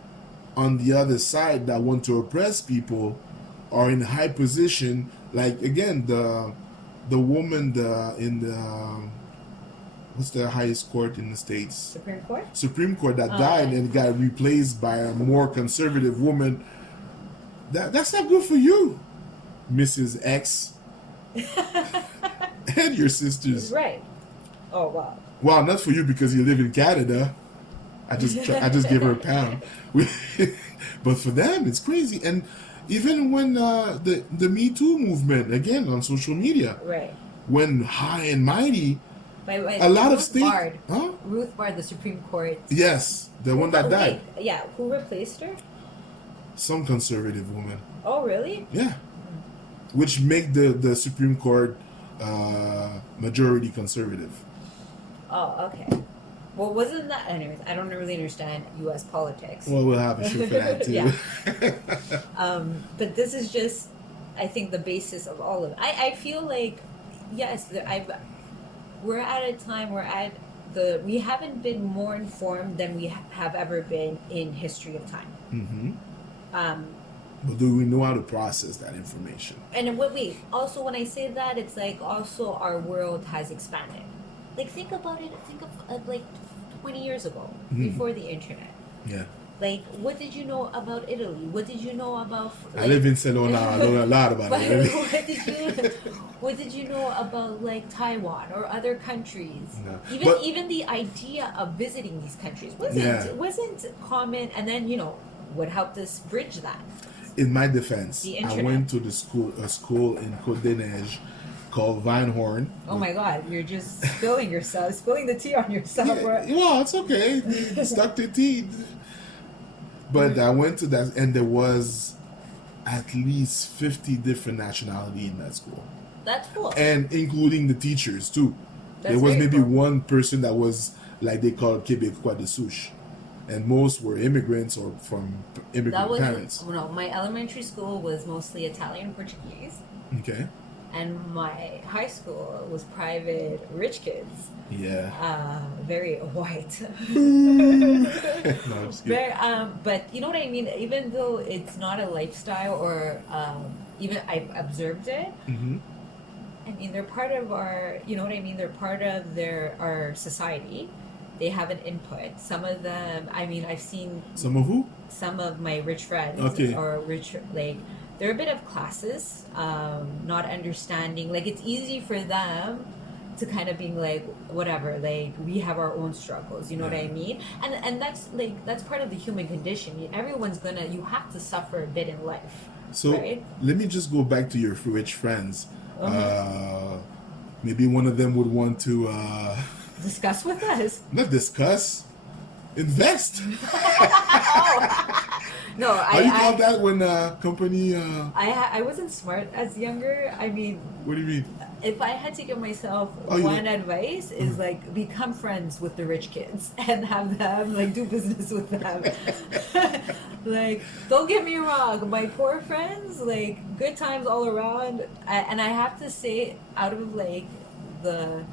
on the other side that want to oppress people are in high position. Like again, the woman in the what's the highest court in the States? Supreme Court that died and got replaced by a more conservative woman. That's not good for you, Ms.X. and your sisters. Right. Oh wow. Well, not for you because you live in Canada. I just gave her a pound. But for them, it's crazy. And even when the Me Too movement again on social media, Right. when high and mighty, Wait, a lot of Ruth states, Bard. huh? Ruth Bard, the Supreme Court. Yes, the one that died. Wait, yeah, who replaced her? Some conservative woman. Oh, really? Yeah, which make the Supreme Court majority conservative. Oh, okay. Well, wasn't that? Anyways, I don't really understand U.S. politics. Well, we'll have a show for that too. Yeah. But this is just, I think, the basis of all of it. I feel like, yes, we're at a time, we haven't been more informed than we have ever been in history of time. Mm-hmm. But do we know how to process that information? And also when I say that, it's like also our world has expanded. Like think about it. Think of like 20 years ago, before the internet. Yeah. Like, what did you know about Italy? What did you know about? Like, I live in Ceylon now. I know a lot about it. What did you know about like Taiwan or other countries? No. Even the idea of visiting these countries wasn't common. And then what helped us bridge that? In my defense, The I internet. went to a school in Côte des Neiges called Vinehorn. Oh my God, you're just spilling the tea on yourself. Yeah, well, it's okay. It's Dr.T. But I went to that, and there was at least 50 different nationalities in that school. That's cool. And including the teachers, too. That's there was very maybe cool. one person that was, like they called Québécois de souche. And most were immigrants or from immigrant parents. No, my elementary school was mostly Italian Portuguese. Okay. And my high school was private, rich kids. Yeah. Very white. No, I'm just kidding. Very, but you know what I mean? Even though it's not a lifestyle or even I've observed it, Mm-hmm. I mean, they're part of our, you know what I mean? They're part of our society. They have an input. Some of them, I mean, I've seen Some of who? some of my rich friends Okay. or rich, like, they're a bit of classes, not understanding. Like, it's easy for them to kind of being like, whatever, like, we have our own struggles, you know what I mean? And that's, like, that's part of the human condition. Everyone's you have to suffer a bit in life. So right? let me just go back to your rich friends. Maybe one of them would want to Discuss with us. not discuss, invest. No, How you call that when a company? I wasn't smart as younger. I mean, What do you mean? if I had to give myself Oh, one advice is like become friends with the rich kids and have them like do business with them. Like, don't get me wrong, my poor friends, like good times all around. And I have to say, out of like the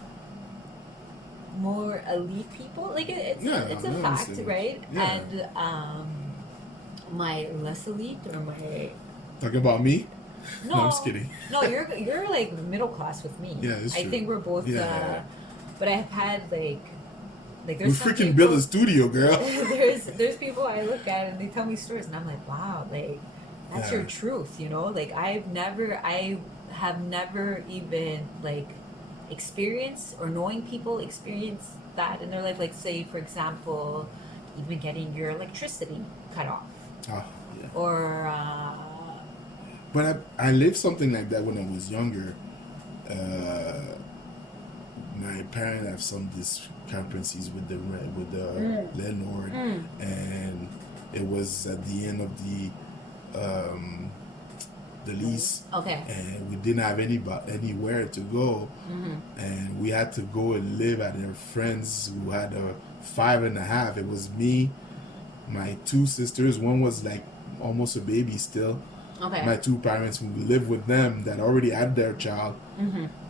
more elite people, like it's a I fact, understand. right? Yeah. And my less elite or my Talking about me? No, I'm just No, kidding. no, you're like middle class with me. Yeah, it's I true. think we're both. Yeah. But I've had like We there's some freaking people, built a studio, girl. there's people I look at and they tell me stories and I'm like, wow, like that's your Yeah. truth, you know? Like I have never even like experienced or knowing people experience that in their life. Like say for example, even getting your electricity cut off Ah, yeah. or But I lived something like that when I was younger. Uh, my parents have some discrepancies with the landlord, and it was at the end of um, the lease, okay. and we didn't have anywhere to go, and we had to go and live at their friends who had a 5.5. It was me, my two sisters. One was like almost a baby still. Okay. My two parents, we lived with them that already had their child,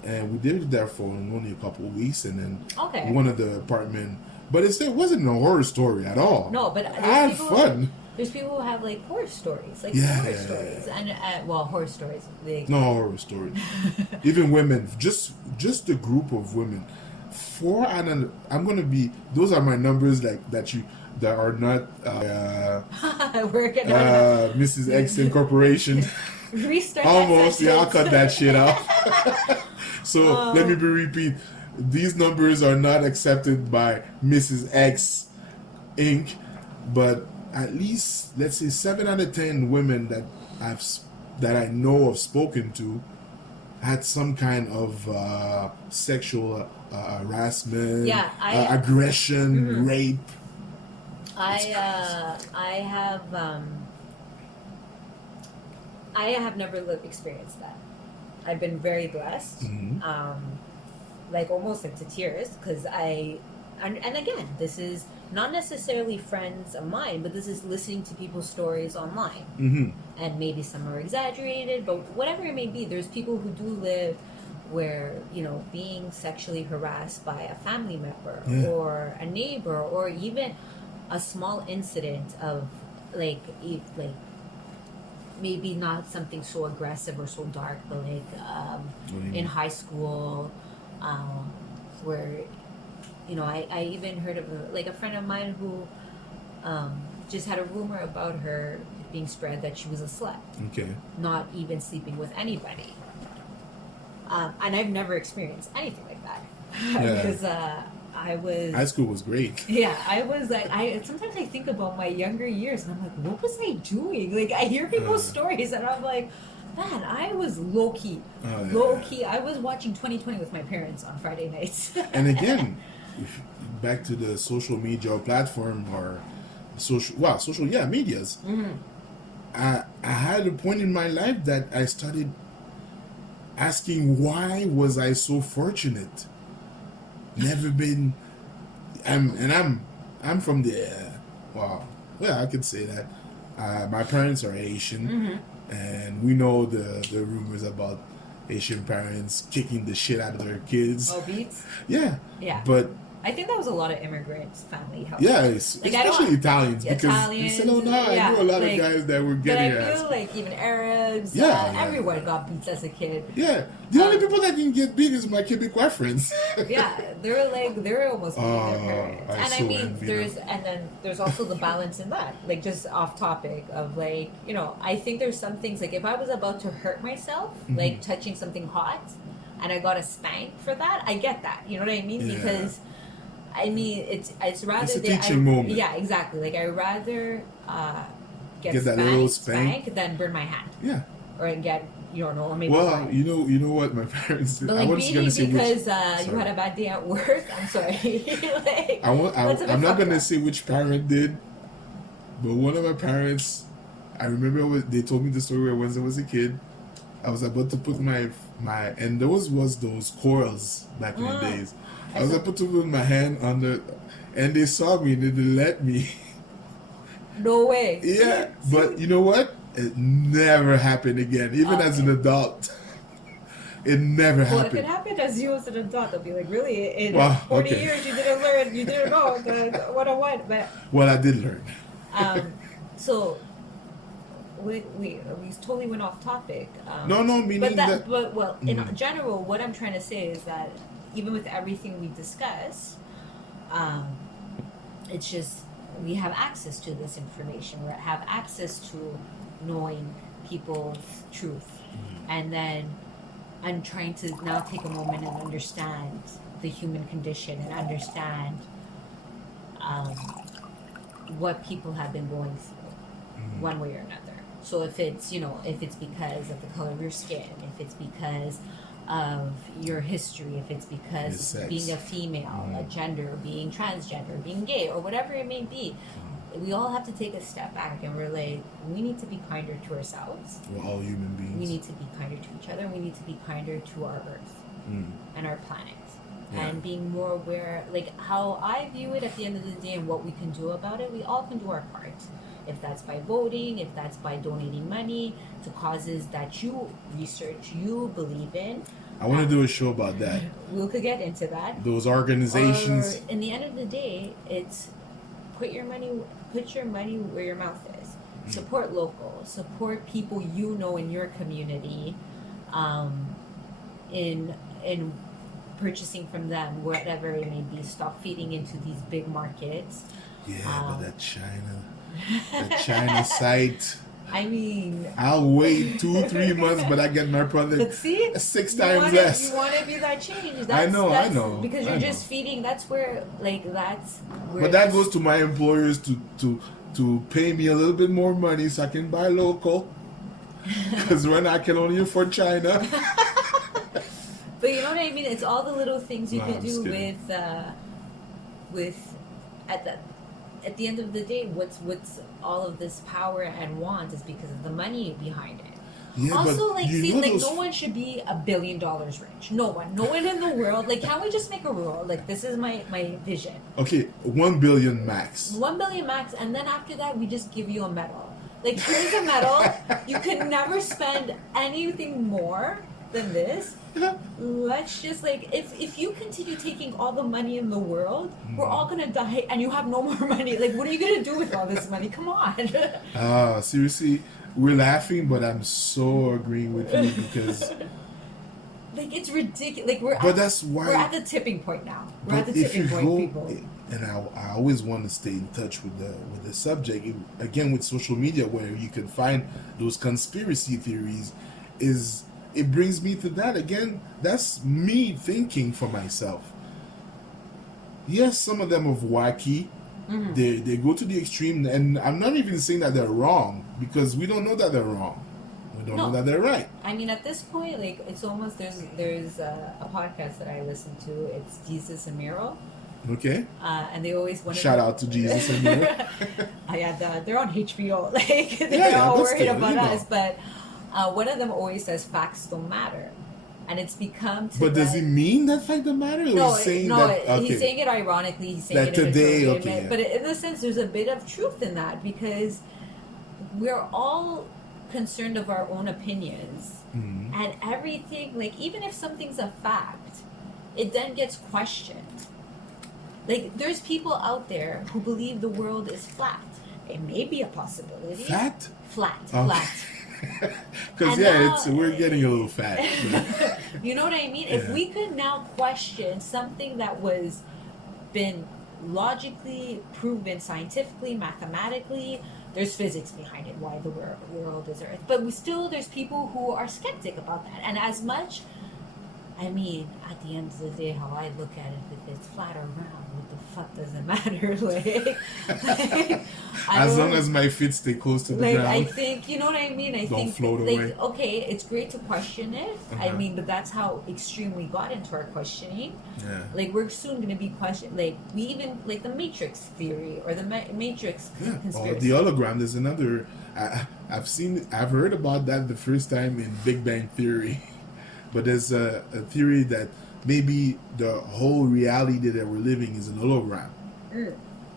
and we did it there for only a couple of weeks, and then Okay. one of the apartment. But it wasn't a horror story at all. No, but I had fun. There's people who have like horror stories, like Yeah. horror stories, and horror stories. Like, No horror story. Even women, just a group of women. I'm gonna be. Those are my numbers, like that are not we're gonna Ms.X Incorporation. restart. Almost, that yeah. I'll cut that shit out. So let me repeat. These numbers are not accepted by Ms.X Inc. But at least let's say 7 out of 10 women that I know of spoken to had some kind of sexual harassment, Yeah, aggression, rape. I have never experienced that. I've been very blessed, like almost like to tears, because and again, this is not necessarily friends of mine, but this is listening to people's stories online, and maybe some are exaggerated, but whatever it may be, there's people who do live where being sexually harassed by a family member or a neighbor or even a small incident of like maybe not something so aggressive or so dark, but like in high school, where I even heard of a friend of mine who just had a rumor about her being spread that she was a slut, not even sleeping with anybody, and I've never experienced anything like that because I was high school was great. Yeah, I was like, sometimes I think about my younger years and I'm like, what was I doing? Like I hear people's stories and I'm like, man, I was low key. I was watching 2020 with my parents on Friday nights. And again, back to the social media platform or social medias. I had a point in my life that I started asking, why was I so fortunate? Never been. I'm from the. I could say that. My parents are Haitian, and we know the rumors about Haitian parents kicking the shit out of their kids. Oh, beats. Yeah. Yeah. But I think that was a lot of immigrants' family help. Yeah, especially Italians, because Italians, I know a lot of guys that were getting But I feel like even Arabs, everyone got beats as a kid. Yeah, the only people that can get beat is my Quebecois friends. Yeah, they're almost beating their parents. And there's also the balance in that. Like just off topic of I think there's some things like if I was about to hurt myself, like touching something hot, and I got a spank for that, I get that. You know what I mean? Yeah. Because it's rather it's a teaching moment. Yeah, exactly. Like I rather get that little spank than burn my hand. Yeah. Or get or maybe. Well, you know what my parents did. But I wasn't gonna say because you had a bad day at work. I'm sorry. I'm not gonna say which parent did, but one of my parents, I remember they told me the story where once I was a kid, I was about to put my and those coils back in the days. I was about to put my hand under, and they saw me and they didn't let me. No way. Yeah, but you know what? It never happened again, even as an adult. It never happened. Well, if it happened as you as an adult, they'll be like, really? In 40 years, you didn't learn, you didn't know the 101. But well, I did learn. So, we totally went off topic. No, meaning But that. well, in general, what I'm trying to say is that even with everything we discuss, um, it's just we have access to this information. We have access to knowing people's truth, and then I'm trying to now take a moment and understand the human condition and understand um, what people have been going through, one way or another. So if it's if it's because of the color of your skin, if it's because of your history, if it's because Ms.X. being a female, a gender, being transgender, being gay, or whatever it may be, we all have to take a step back and we're like, we need to be kinder to ourselves. We're all human beings. We need to be kinder to each other. We need to be kinder to our earth and our planet. Yeah. And being more aware, like how I view it at the end of the day and what we can do about it, we all can do our part. If that's by voting, if that's by donating money to causes that you research, you believe in. I want to do a show about that. We could get into that. Those organizations. Or in the end of the day, it's put your money where your mouth is. Support local. Support people you know in your community. In purchasing from them, whatever it may be. Stop feeding into these big markets. Yeah, but that China site. I mean, I'll wait 2-3 months, but I get my product but see, 6 times less. You want to be that change. I know. Because you're just feeding. That's where, But that goes to my employers to pay me a little bit more money so I can buy local. Because when I can only afford China. But you know what I mean? It's all the little things you can do with at the end of the day, what's all of this power and want is because of the money behind it. Yeah, also, but no one should be $1 billion rich. No one in the world. Like, can't we just make a rule? Like, this is my vision. Okay, 1 billion max. 1 billion max, and then after that, we just give you a medal. Like, here's a medal. You can never spend anything more than this. Let's just if you continue taking all the money in the world, we're all gonna die, and you have no more money. Like, what are you gonna do with all this money? Come on. Seriously, we're laughing, but I'm so agreeing with you because it's ridiculous. Like, that's why we're at the tipping point now. We're at the if tipping you point, go, people. And I always want to stay in touch with the subject again with social media, where you can find those conspiracy theories. It brings me to that again. That's me thinking for myself. Yes, some of them are wacky. They go to the extreme, and I'm not even saying that they're wrong because we don't know that they're wrong. We don't know that they're right. I mean, at this point, it's almost there's a podcast that I listen to. It's Jesus and Miro. Okay. And they always want shout out to Jesus and Miro. They're on HBO. They're all worried about us, but. One of them always says facts don't matter, and it's become. But does he mean that fact don't matter? Or he's saying he's saying it ironically. He's saying that it today, in but in a sense, there's a bit of truth in that because we're all concerned of our own opinions and everything. Like, even if something's a fact, it then gets questioned. Like, there's people out there who believe the world is flat. It may be a possibility. Flat. Flat. Because we're getting a little fat. You know what I mean? Yeah. If we could now question something that was been logically proven, scientifically, mathematically, there's physics behind it, why the world is Earth. But there's people who are skeptic about that. And as much, I mean, at the end of the day, how I look at it, if it's flat or round, what the fuck does it matter? As long as my feet stay close to the ground. I think, you know what I mean? I think, float away. Okay, it's great to question it. I mean, but that's how extreme we got into our questioning. Yeah. We're soon going to be questioned. We even, the Matrix theory or the Matrix conspiracy. Or the hologram. There's another, I've heard about that the first time in Big Bang Theory. But there's a theory that maybe the whole reality that we're living is an hologram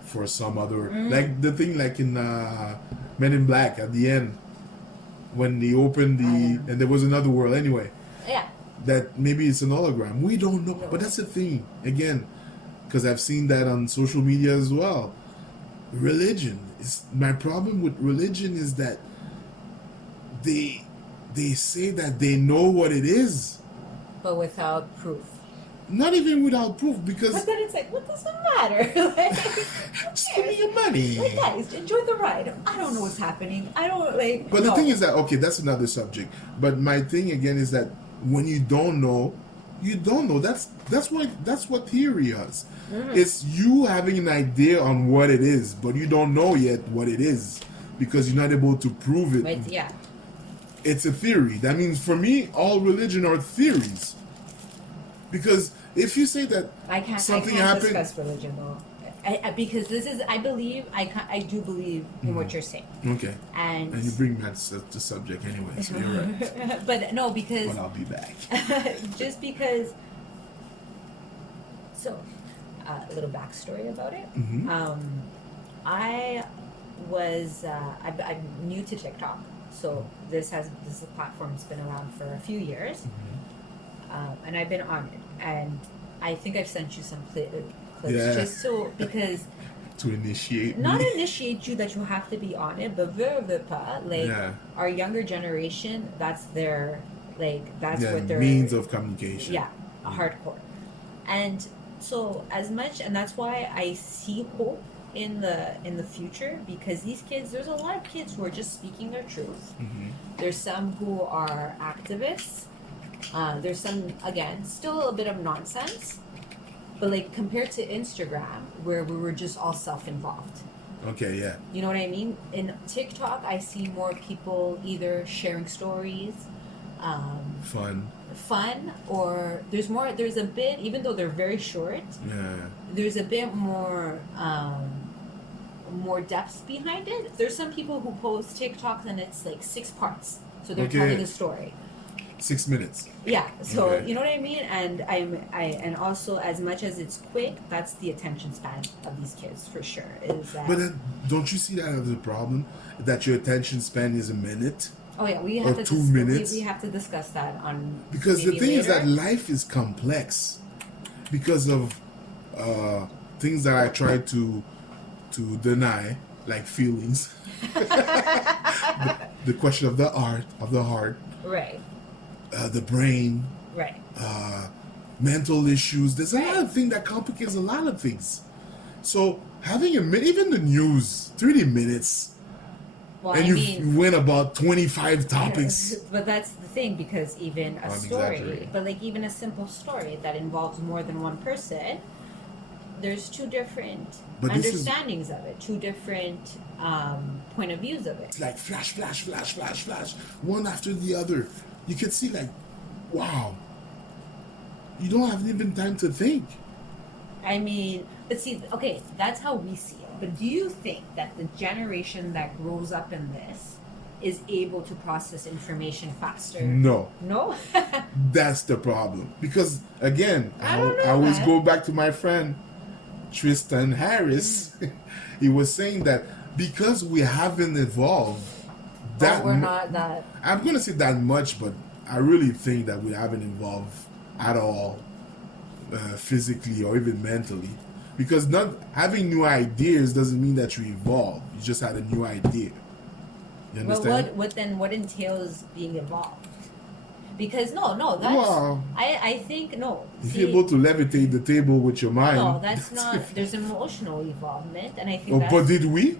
for some other, like the thing in Men in Black at the end when they opened and there was another world anyway. Yeah. That maybe it's an hologram. We don't know, but that's the thing again, because I've seen that on social media as well. Religion is my problem with religion is that they say that they know what it is, but without proof. not even without proof, because But then it's like, what does it matter? Like, just give me your money. like, guys, enjoy the ride. I don't know what's happening. I don't like. But no. the thing is that, okay, that's another subject. But my thing again is that when you don't know, you don't know. That's what theory is. It's you having an idea on what it is, but you don't know yet what it is because you're not able to prove it. But yeah, It's a theory. That means for me, all religion are theories. Because if you say that I can't happened, discuss religion though. Because this is, I believe, I do believe in what you're saying. okay, And you bring that to subject anyway, so you're right. but no, because But I'll be back. just because. So, a little backstory about it. I was I'm new to TikTok, so this is a platform that's been around for a few years, and I've been on it, and I think I've sent you some clips just so because. To initiate Not me. initiate you that you have to be on it, but veut pas, like our younger generation, that's their that's what their means of communication. Yeah, hardcore. And so and that's why I see hope in the future, because these kids, there's a lot of kids who are just speaking their truth. There's some who are activists. There's some, again, still a bit of nonsense. But compared to Instagram, where we were just all self-involved. Okay, yeah. You know what I mean? In TikTok, I see more people either sharing stories, fun, or there's a bit, even though they're very short, there's a bit more depth behind it. There's some people who post TikToks and it's 6 parts. So they're telling a story. 6 minutes. Yeah, so you know what I mean, and and also, as much as it's quick, that's the attention span of these kids for sure. Is that? But then, don't you see that as a problem? That your attention span is a minute. Oh yeah, we have or to 2 minutes. We have to discuss that on. Because the thing later. is that life is complex, because of things that I try to deny, like feelings. the question of the heart. Right. The brain, right, mental issues. There's a lot of things that complicates a lot of things. So having even the news, 30 minutes, and you went about 25 topics. But that's the thing, because even a story, but even a simple story that involves more than one person, there's two different understandings of it, two different point of views of it. It's like flash, flash, flash, flash, flash, one after the other. You can see wow, you don't have even time to think. I mean, but see, okay, that's how we see it. But do you think that the generation that grows up in this is able to process information faster? No. No? That's the problem. Because, again, I know, always go back to my friend Tristan Harris. He was saying that because we haven't evolved, we're not that. I'm going to say that much, but I really think that we haven't evolved at all, physically or even mentally. Because not having new ideas doesn't mean that you evolve. You just had a new idea. You understand? Well, what entails being evolved? Because no, that's I think no. If you're able to levitate the table with your mind. No, that's not. There's emotional evolvement, and I think. But did we?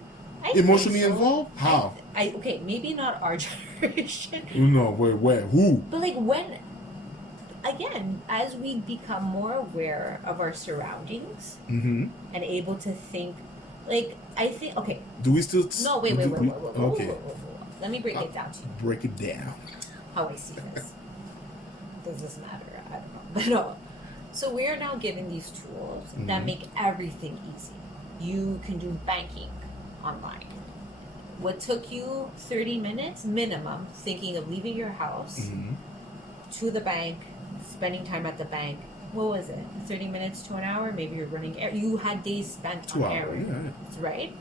Emotionally so. involved? How? Okay, maybe not our generation. No, where? Who? But when, again, as we become more aware of our surroundings and able to think, I think, okay. Do we still? No, wait. Okay. Let me break it down to you. Break it down. How I see this. Does this matter? I don't know. But no. So we are now given these tools that make everything easy. You can do banking online. What took you 30 minutes minimum thinking of leaving your house to the bank, spending time at the bank, what was it? 30 minutes to an hour? Maybe you're running you had days spent on errands, right?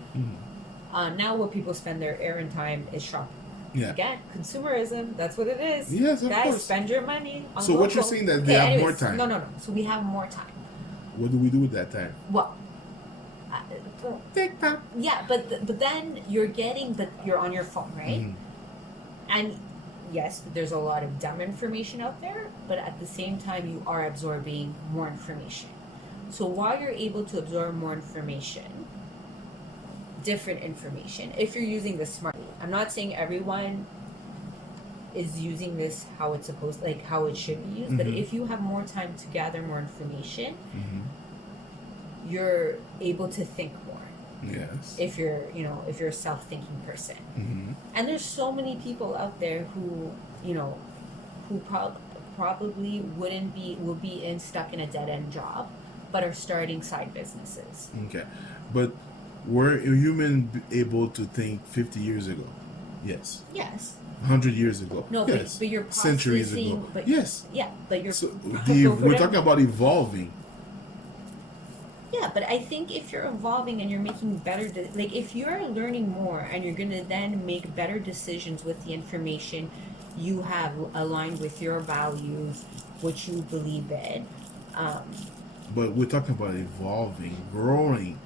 Now what people spend their errand time is shopping. Yeah. Again, consumerism, that's what it is. Yes, of Guys, course. spend your money on So what you're saying that they have more time? No. So we have more time. What do we do with that time? Well, TikTok. yeah, but then you're on your phone, right? And yes, there's a lot of dumb information out there, but at the same time, you are absorbing more information. So while you're able to absorb more information, different information, if you're using this smartly, I'm not saying everyone is using this how it's supposed, like how it should be used, but if you have more time to gather more information, you're able to think more. Yes. If you're, if you're a self-thinking person. And there's so many people out there who, who probably will be stuck in a dead-end job, but are starting side businesses. Okay. But were a human able to think 50 years ago? Yes. Yes. 100 years ago? No, yes. but you're centuries processing, ago? but Yes. yeah, but you're So we're talking about evolving. Yeah, but I think if you're evolving and you're making better, like if you're learning more and you're gonna then make better decisions with the information you have aligned with your values, what you believe in. But we're talking about evolving, growing.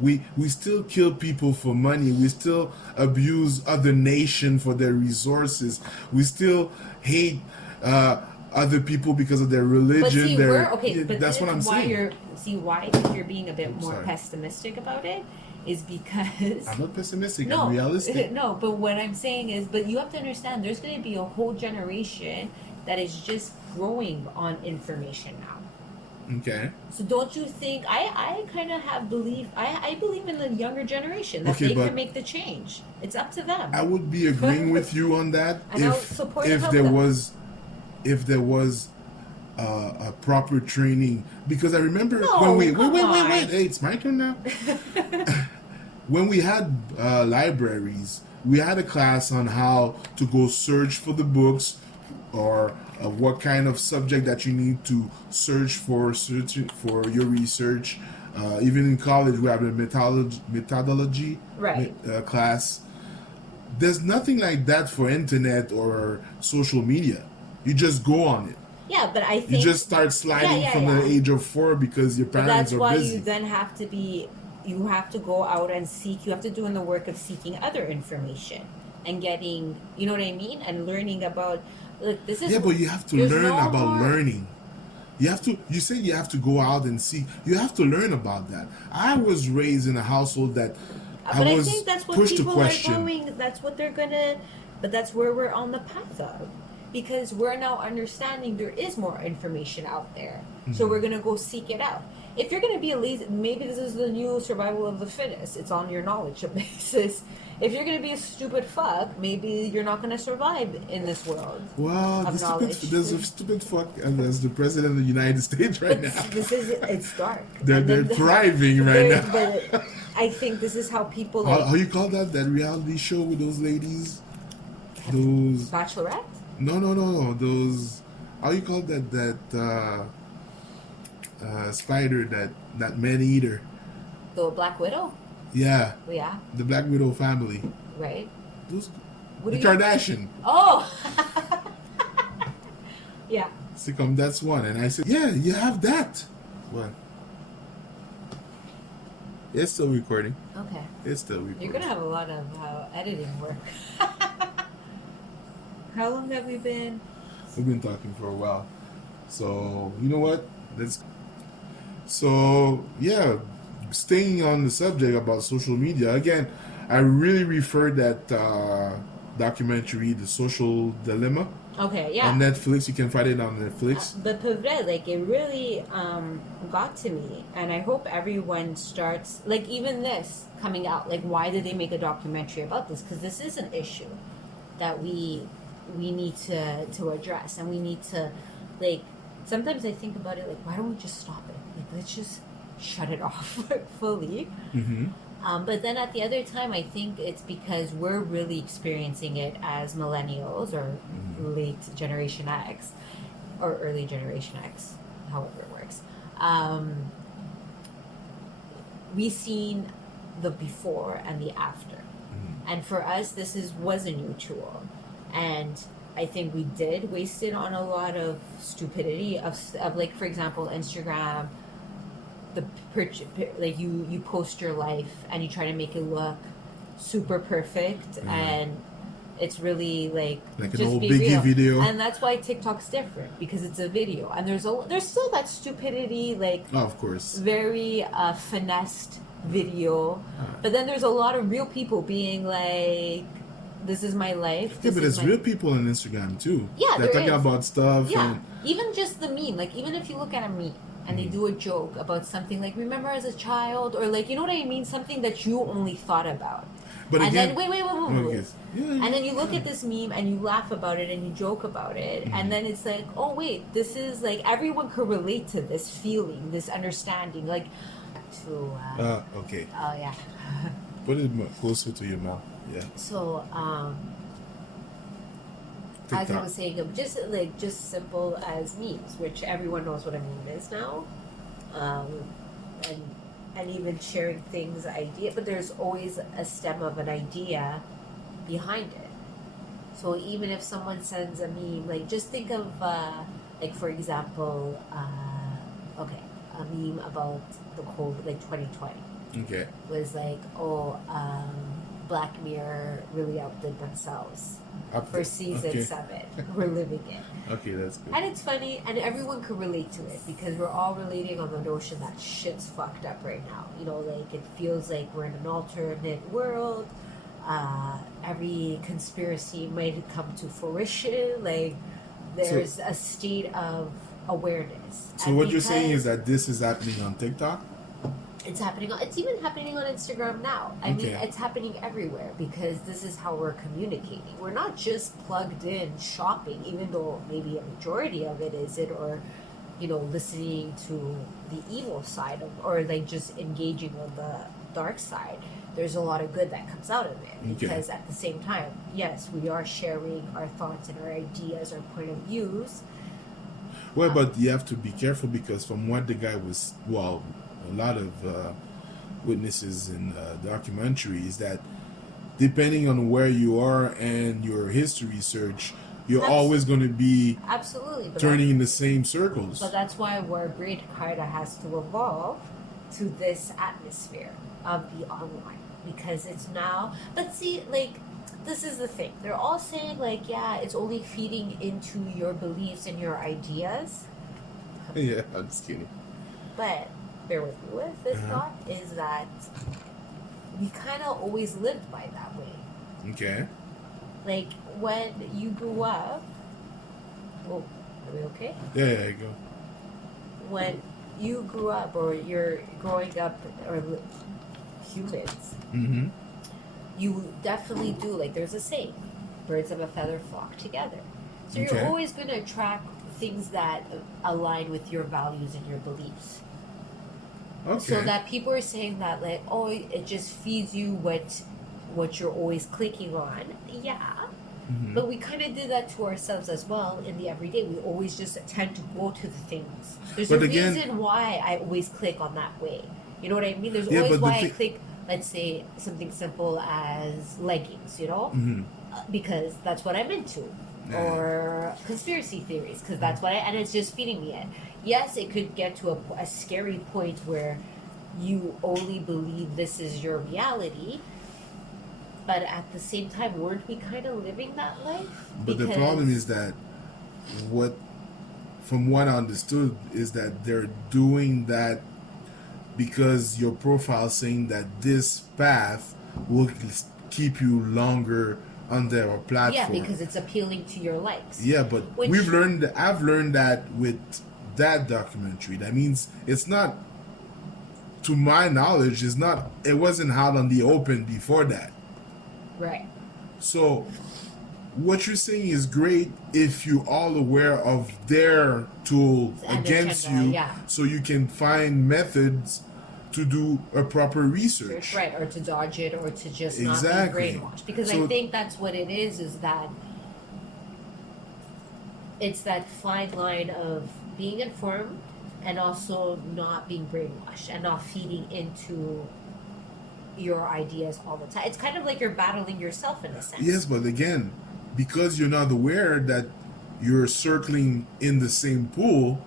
We still kill people for money. We still abuse other nations for their resources. We still hate other people because of their religion. But see, but that's what I'm saying. Why I think you're being a bit more sorry. pessimistic about it is because I'm not pessimistic. no, I'm realistic. No, but what I'm saying is, but you have to understand, there's going to be a whole generation that is just growing on information now. Okay. So don't you think I kind of have belief I believe in the younger generation that Okay, they but can make the change. It's up to them. I would be agreeing with you on that And I'll support and if help there them. was a proper training, because I remember No, when we come wait on. hey, it's my turn now. When we had libraries, we had a class on how to go search for the books, or what kind of subject that you need to search for your research. Even in college, we have a methodology Right. class. There's nothing like that for internet or social media. You just go on it. Yeah, but I think You just start sliding from the age of 4 because your but parents that's are why busy. you then have to go out and seek. You have to do in the work of seeking other information and getting, you know what I mean, and learning about. Look, this is Yeah, but you have to there's learn no about harm. learning. You say you have to go out and see. You have to learn about that. I was raised in a household that But I was think that's what pushed to people are question. going. That's what they're gonna. But that's where we're on the path of, because we're now understanding there is more information out there. So we're gonna go seek it out. If you're gonna be a lazy, maybe this is the new survival of the fittest. It's on your knowledge basis. If you're gonna be a stupid fuck, maybe you're not gonna survive in this world. Well, of knowledge. there's a stupid fuck as the president of the United States right now. It's dark. They're thriving right now. But I think this is how people How you call that reality show with those ladies? Those Bachelorette. no those, how you call that spider, that man eater? The Black Widow. Yeah, Yeah. the Black Widow family. Right. Those What the do you- Kardashian. Oh. Yeah. So come, that's one, and I said, yeah, you have that. What? It's still recording. Okay. It's still recording. You're gonna have a lot of editing work. How long have we been? We've been talking for a while, so you know what? So yeah, staying on the subject about social media again, I really refer that documentary, The Social Dilemma, Okay. Yeah. on Netflix. You can find it on Netflix. But Pavre, like it really got to me, and I hope everyone starts like even this coming out. Like, why did they make a documentary about this? Because this is an issue that we need to address, and we need to like. Sometimes I think about it like, why don't we just stop it? Like, let's just shut it off fully. Mm-hmm. But then at the other time, I think it's because we're really experiencing it as millennials or late Generation X or early Generation X, however it works. We've seen the before and the after. And for us, was a new tool. And I think we did waste it on a lot of stupidity of like, for example, Instagram, like you post your life and you try to make it look super perfect, and It's really like Like an just old be Biggie real. video. And that's why TikTok's different, because it's a video, and there's still that stupidity, like Oh, of course. very finessed video, but then there's a lot of real people being like, "This is my life." Yeah, This but is there's my real people on Instagram too. Yeah, They're there talking is. about stuff. Yeah, And even just the meme. Like, even if you look at a meme and they do a joke about something, like, remember as a child, or like, you know what I mean, something that you only thought about. but And again, then wait. okay. Yeah, And then you look at this meme and you laugh about it and you joke about it, and then it's like, oh wait, this is like everyone could relate to this feeling, this understanding, like to. okay. Oh yeah. Put it closer to your mouth. Yeah. So as I TikTok. was saying, just simple as memes, which everyone knows what a meme is now, and even sharing things, idea, but there's always a stem of an idea behind it. So even if someone sends a meme, like, just think of like, for example, okay, a meme about the COVID, like 2020, Okay. was like, oh, Black Mirror really outdid themselves for season 7. We're living it. Okay, that's good. And it's funny, and everyone could relate to it, because we're all relating on the notion that shit's fucked up right now. You know, like, it feels like we're in an alternate world. Every conspiracy might come to fruition. Like, there's a state of awareness. So And what you're saying because is that this is happening on TikTok? it's happening. It's even happening on Instagram now. I mean, Okay. it's happening everywhere, because this is how we're communicating. We're not just plugged in shopping, even though maybe a majority of it is it, or, you know, listening to the evil side of, or like just engaging on the dark side. There's a lot of good that comes out of it, Okay. because at the same time, yes, we are sharing our thoughts and our ideas, our point of views. Well, but you have to be careful, because from what the guy was, well, a lot of witnesses in documentary is that depending on where you are and your history search, you're always going to be Absolutely, but turning in the same circles. But that's why our brain kind of has to evolve to this atmosphere of the online, because it's now. But see, like, this is the thing. They're all saying, like, yeah, it's only feeding into your beliefs and your ideas. Yeah, I'm just kidding. But bear with me with this thought, is that we kind of always lived by that way. Okay. Like, when you grew up. Oh, are we okay? Yeah, you go. When you grew up, or you're growing up, or humans, Mm-hmm. you definitely do, like, there's a saying, birds of a feather flock together. So Okay. you're always going to attract things that align with your values and your beliefs. Okay. So that people are saying that, like, oh, it just feeds you what you're always clicking on. Yeah. Mhm. But we kind of did that to ourselves as well in the everyday. We always just tend to go to the things. There's But a again- reason why I always click on that way. You know what I mean? There's Yeah, always but the why I thi- click, let's say, something simple as leggings, you know? Mhm. Because that's what I'm into. Yeah. Or conspiracy theories, because that's what and it's just feeding me it. Yes, it could get to a scary point where you only believe this is your reality, but at the same time, weren't we kind of living that life? But the problem is that from what I understood, is that they're doing that because your profile saying that this path will keep you longer on their platform. Yeah, because it's appealing to your likes. Yeah, but Which- I've learned that with that documentary. That means it's not, to my knowledge, it wasn't out on the open before that. Right. So what you're saying is great if you're all aware of their tool And against agenda, you, yeah. so you can find methods to do a proper research. Right, or to dodge it, or to just Exactly. not be brainwashed. Because So- I think that's what it is that it's that fine line of being informed and also not being brainwashed and not feeding into your ideas all the time. It's kind of like you're battling yourself in a sense. Yes, but again, because you're not aware that you're circling in the same pool,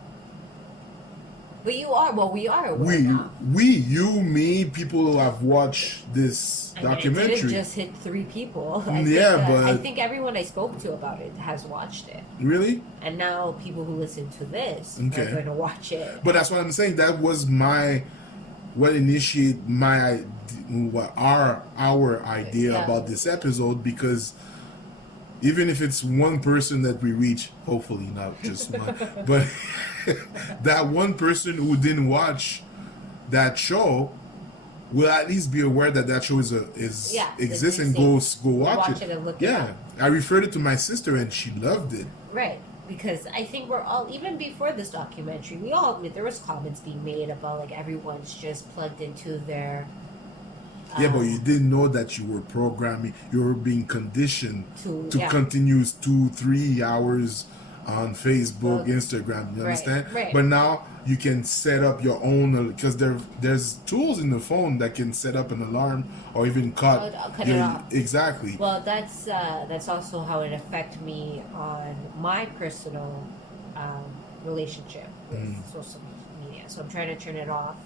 But you are. Well, we are aware We, now. you, me, people who have watched this I mean, it documentary. didn't just hit 3 people. I think everyone I spoke to about it has watched it. Really? And now people who listen to this Okay. are going to watch it. But that's what I'm saying. That was what initiated our idea Yeah. about this episode, because even if it's one person that we reach, hopefully not just one, but that one person who didn't watch that show will at least be aware that show exists and go watch it. And look Yeah, it up. I referred it to my sister and she loved it. Right. Because I think we're all, even before this documentary, we all admit there was comments being made about like everyone's just plugged into their. Yeah, but you didn't know that you were programming. You were being conditioned to yeah. continue 2-3 hours on Facebook, Instagram. You understand? Right. But now you can set up your own, because there's tools in the phone that can set up an alarm or even cut it off. Exactly. Well, that's also how it affected me on my personal relationship with social media. So I'm trying to turn it off.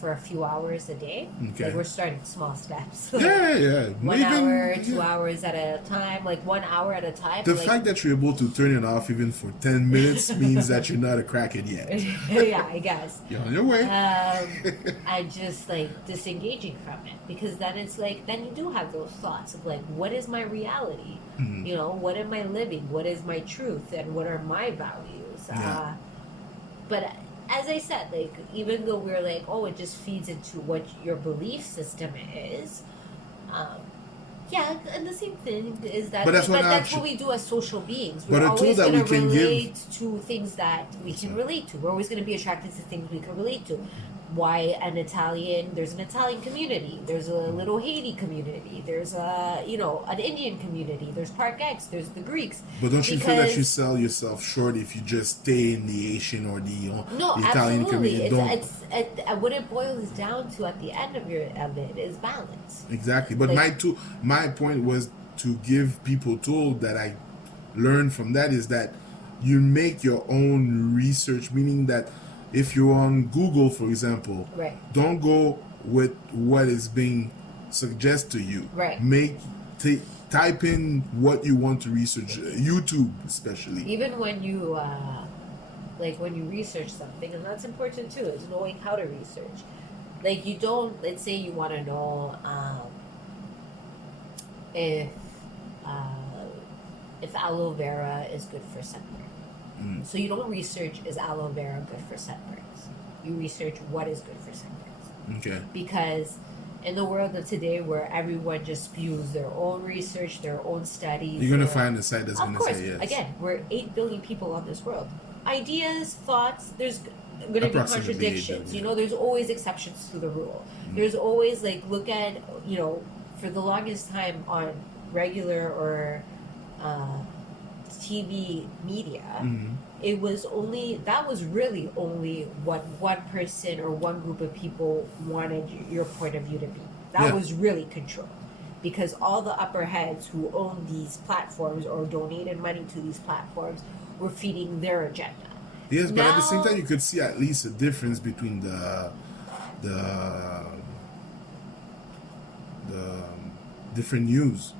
For a few hours a day. Okay. Like we're starting small steps. Yeah. 1 hour, 2 hours at a time, like 1 hour at a time. The fact that you're able to turn it off even for 10 minutes means that you're not a crackhead yet. Yeah, I guess. You're on your way. I just like disengaging from it, because then it's like, then you do have those thoughts of like, what is my reality? Mm-hmm. You know, what am I living? What is my truth? And what are my values? Yeah. But as I said, like, even though we're like, oh, it just feeds into what your belief system is, yeah, and the same thing is that. But that's what we do as social beings. But We're a tool always that going we to can relate to things that we can relate to. We're always going to be attracted to things we can relate to. Why there's an Italian community, there's a little Haiti community, there's an Indian community, there's Park X, there's the Greeks. But don't you feel that you sell yourself short if you just stay in the Asian or the Italian community? It's what it boils down to at the end of it is balance. Exactly. But my point was to give people tools that I learned from that, is that you make your own research, meaning that if you're on Google, for example, right, don't go with what is being suggested to you. Right. Type in what you want to research. YouTube, especially. Even when you when you research something, and that's important too, is knowing how to research. Like, you don't. Let's say you want to know if aloe vera is good for sunburn. So you don't research, is aloe vera good for sunburns? You research what is good for sunburns. Okay. Because in the world of today, where everyone just spews their own research, their own studies, you're gonna find a site that's gonna say yes. Again, we're 8 billion people on this world. Ideas, thoughts, there's going to be contradictions. You know, there's always exceptions to the rule. There's always, like, look at, for the longest time on regular or TV media, it was really only what one person or one group of people wanted your point of view to be. That was really controlled, because all the upper heads who owned these platforms or donated money to these platforms were feeding their agenda. Yes, but at the same time, you could see at least a difference between the different news,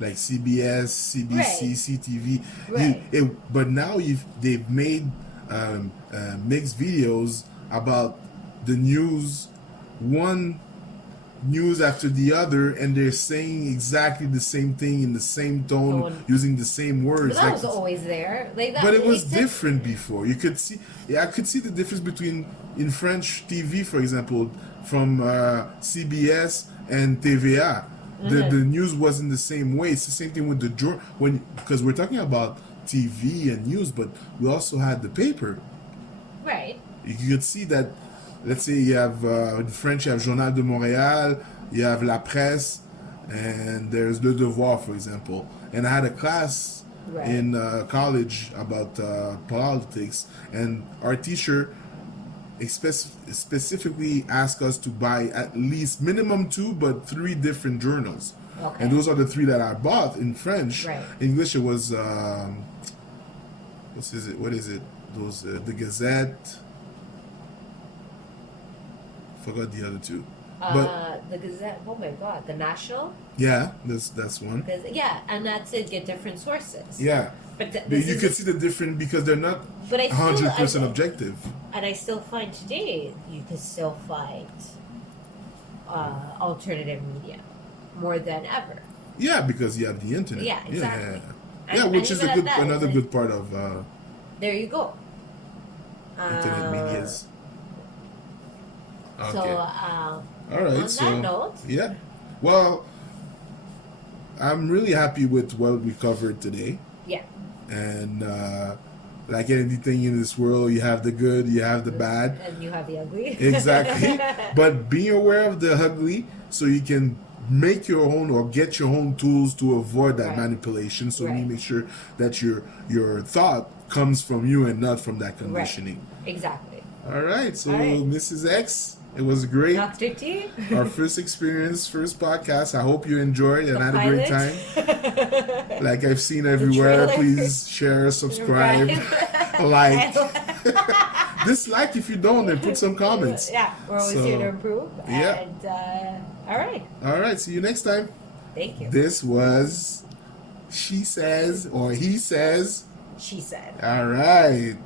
like CBS, CBC, CTV. Right. But now they've made mixed videos about the news, one news after the other, and they're saying exactly the same thing in the same tone, using the same words. But that was always there. But it was different before. You could see, I could see the difference between in French TV, for example, from CBS and TVA. The news wasn't the same way. It's the same thing with because we're talking about TV and news, but we also had the paper. Right. You could see that. Let's say you have in French, you have Journal de Montréal, you have La Presse, and there's Le Devoir, for example. And I had a class in college about politics, and our teacher specifically asked us to buy at least minimum 2, but 3 different journals. Okay. And those are the 3 that I bought in French. Right. In English, it was what is it? those the Gazette. Forgot the other two. But The Gazette. Oh my God, the National. yeah, that's one. Yeah, and that's it. Get different sources. Yeah, But but you can see the difference because they're not But I still, 100% objective. and I still find today you can still find alternative media more than ever. Yeah, because you have the internet. Yeah, exactly. Yeah, And- which and is even at that, another like- good part of There you go. internet medias. Okay. So, All right. on So that note, yeah, well, I'm really happy with what we covered today. yeah, And like anything in this world, you have the good, you have the bad. and you have the ugly. Exactly. But being aware of the ugly so you can make your own or get your own tools to avoid that Right. manipulation. So Right. you make sure that your thought comes from you and not from that conditioning. Exactly. All right. So All right. Mrs. X, it was great. Dr.T. Our first experience, first podcast. I hope you enjoyed and had a great time. time. Like I've seen everywhere, trailer. please share, subscribe, like. Dislike if you don't, and put some comments. Yeah, we're always So, here to improve. yeah. And all right, All right, see you next time. thank you. This was She Says or He Says. She said. All right.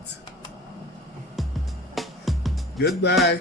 Goodbye.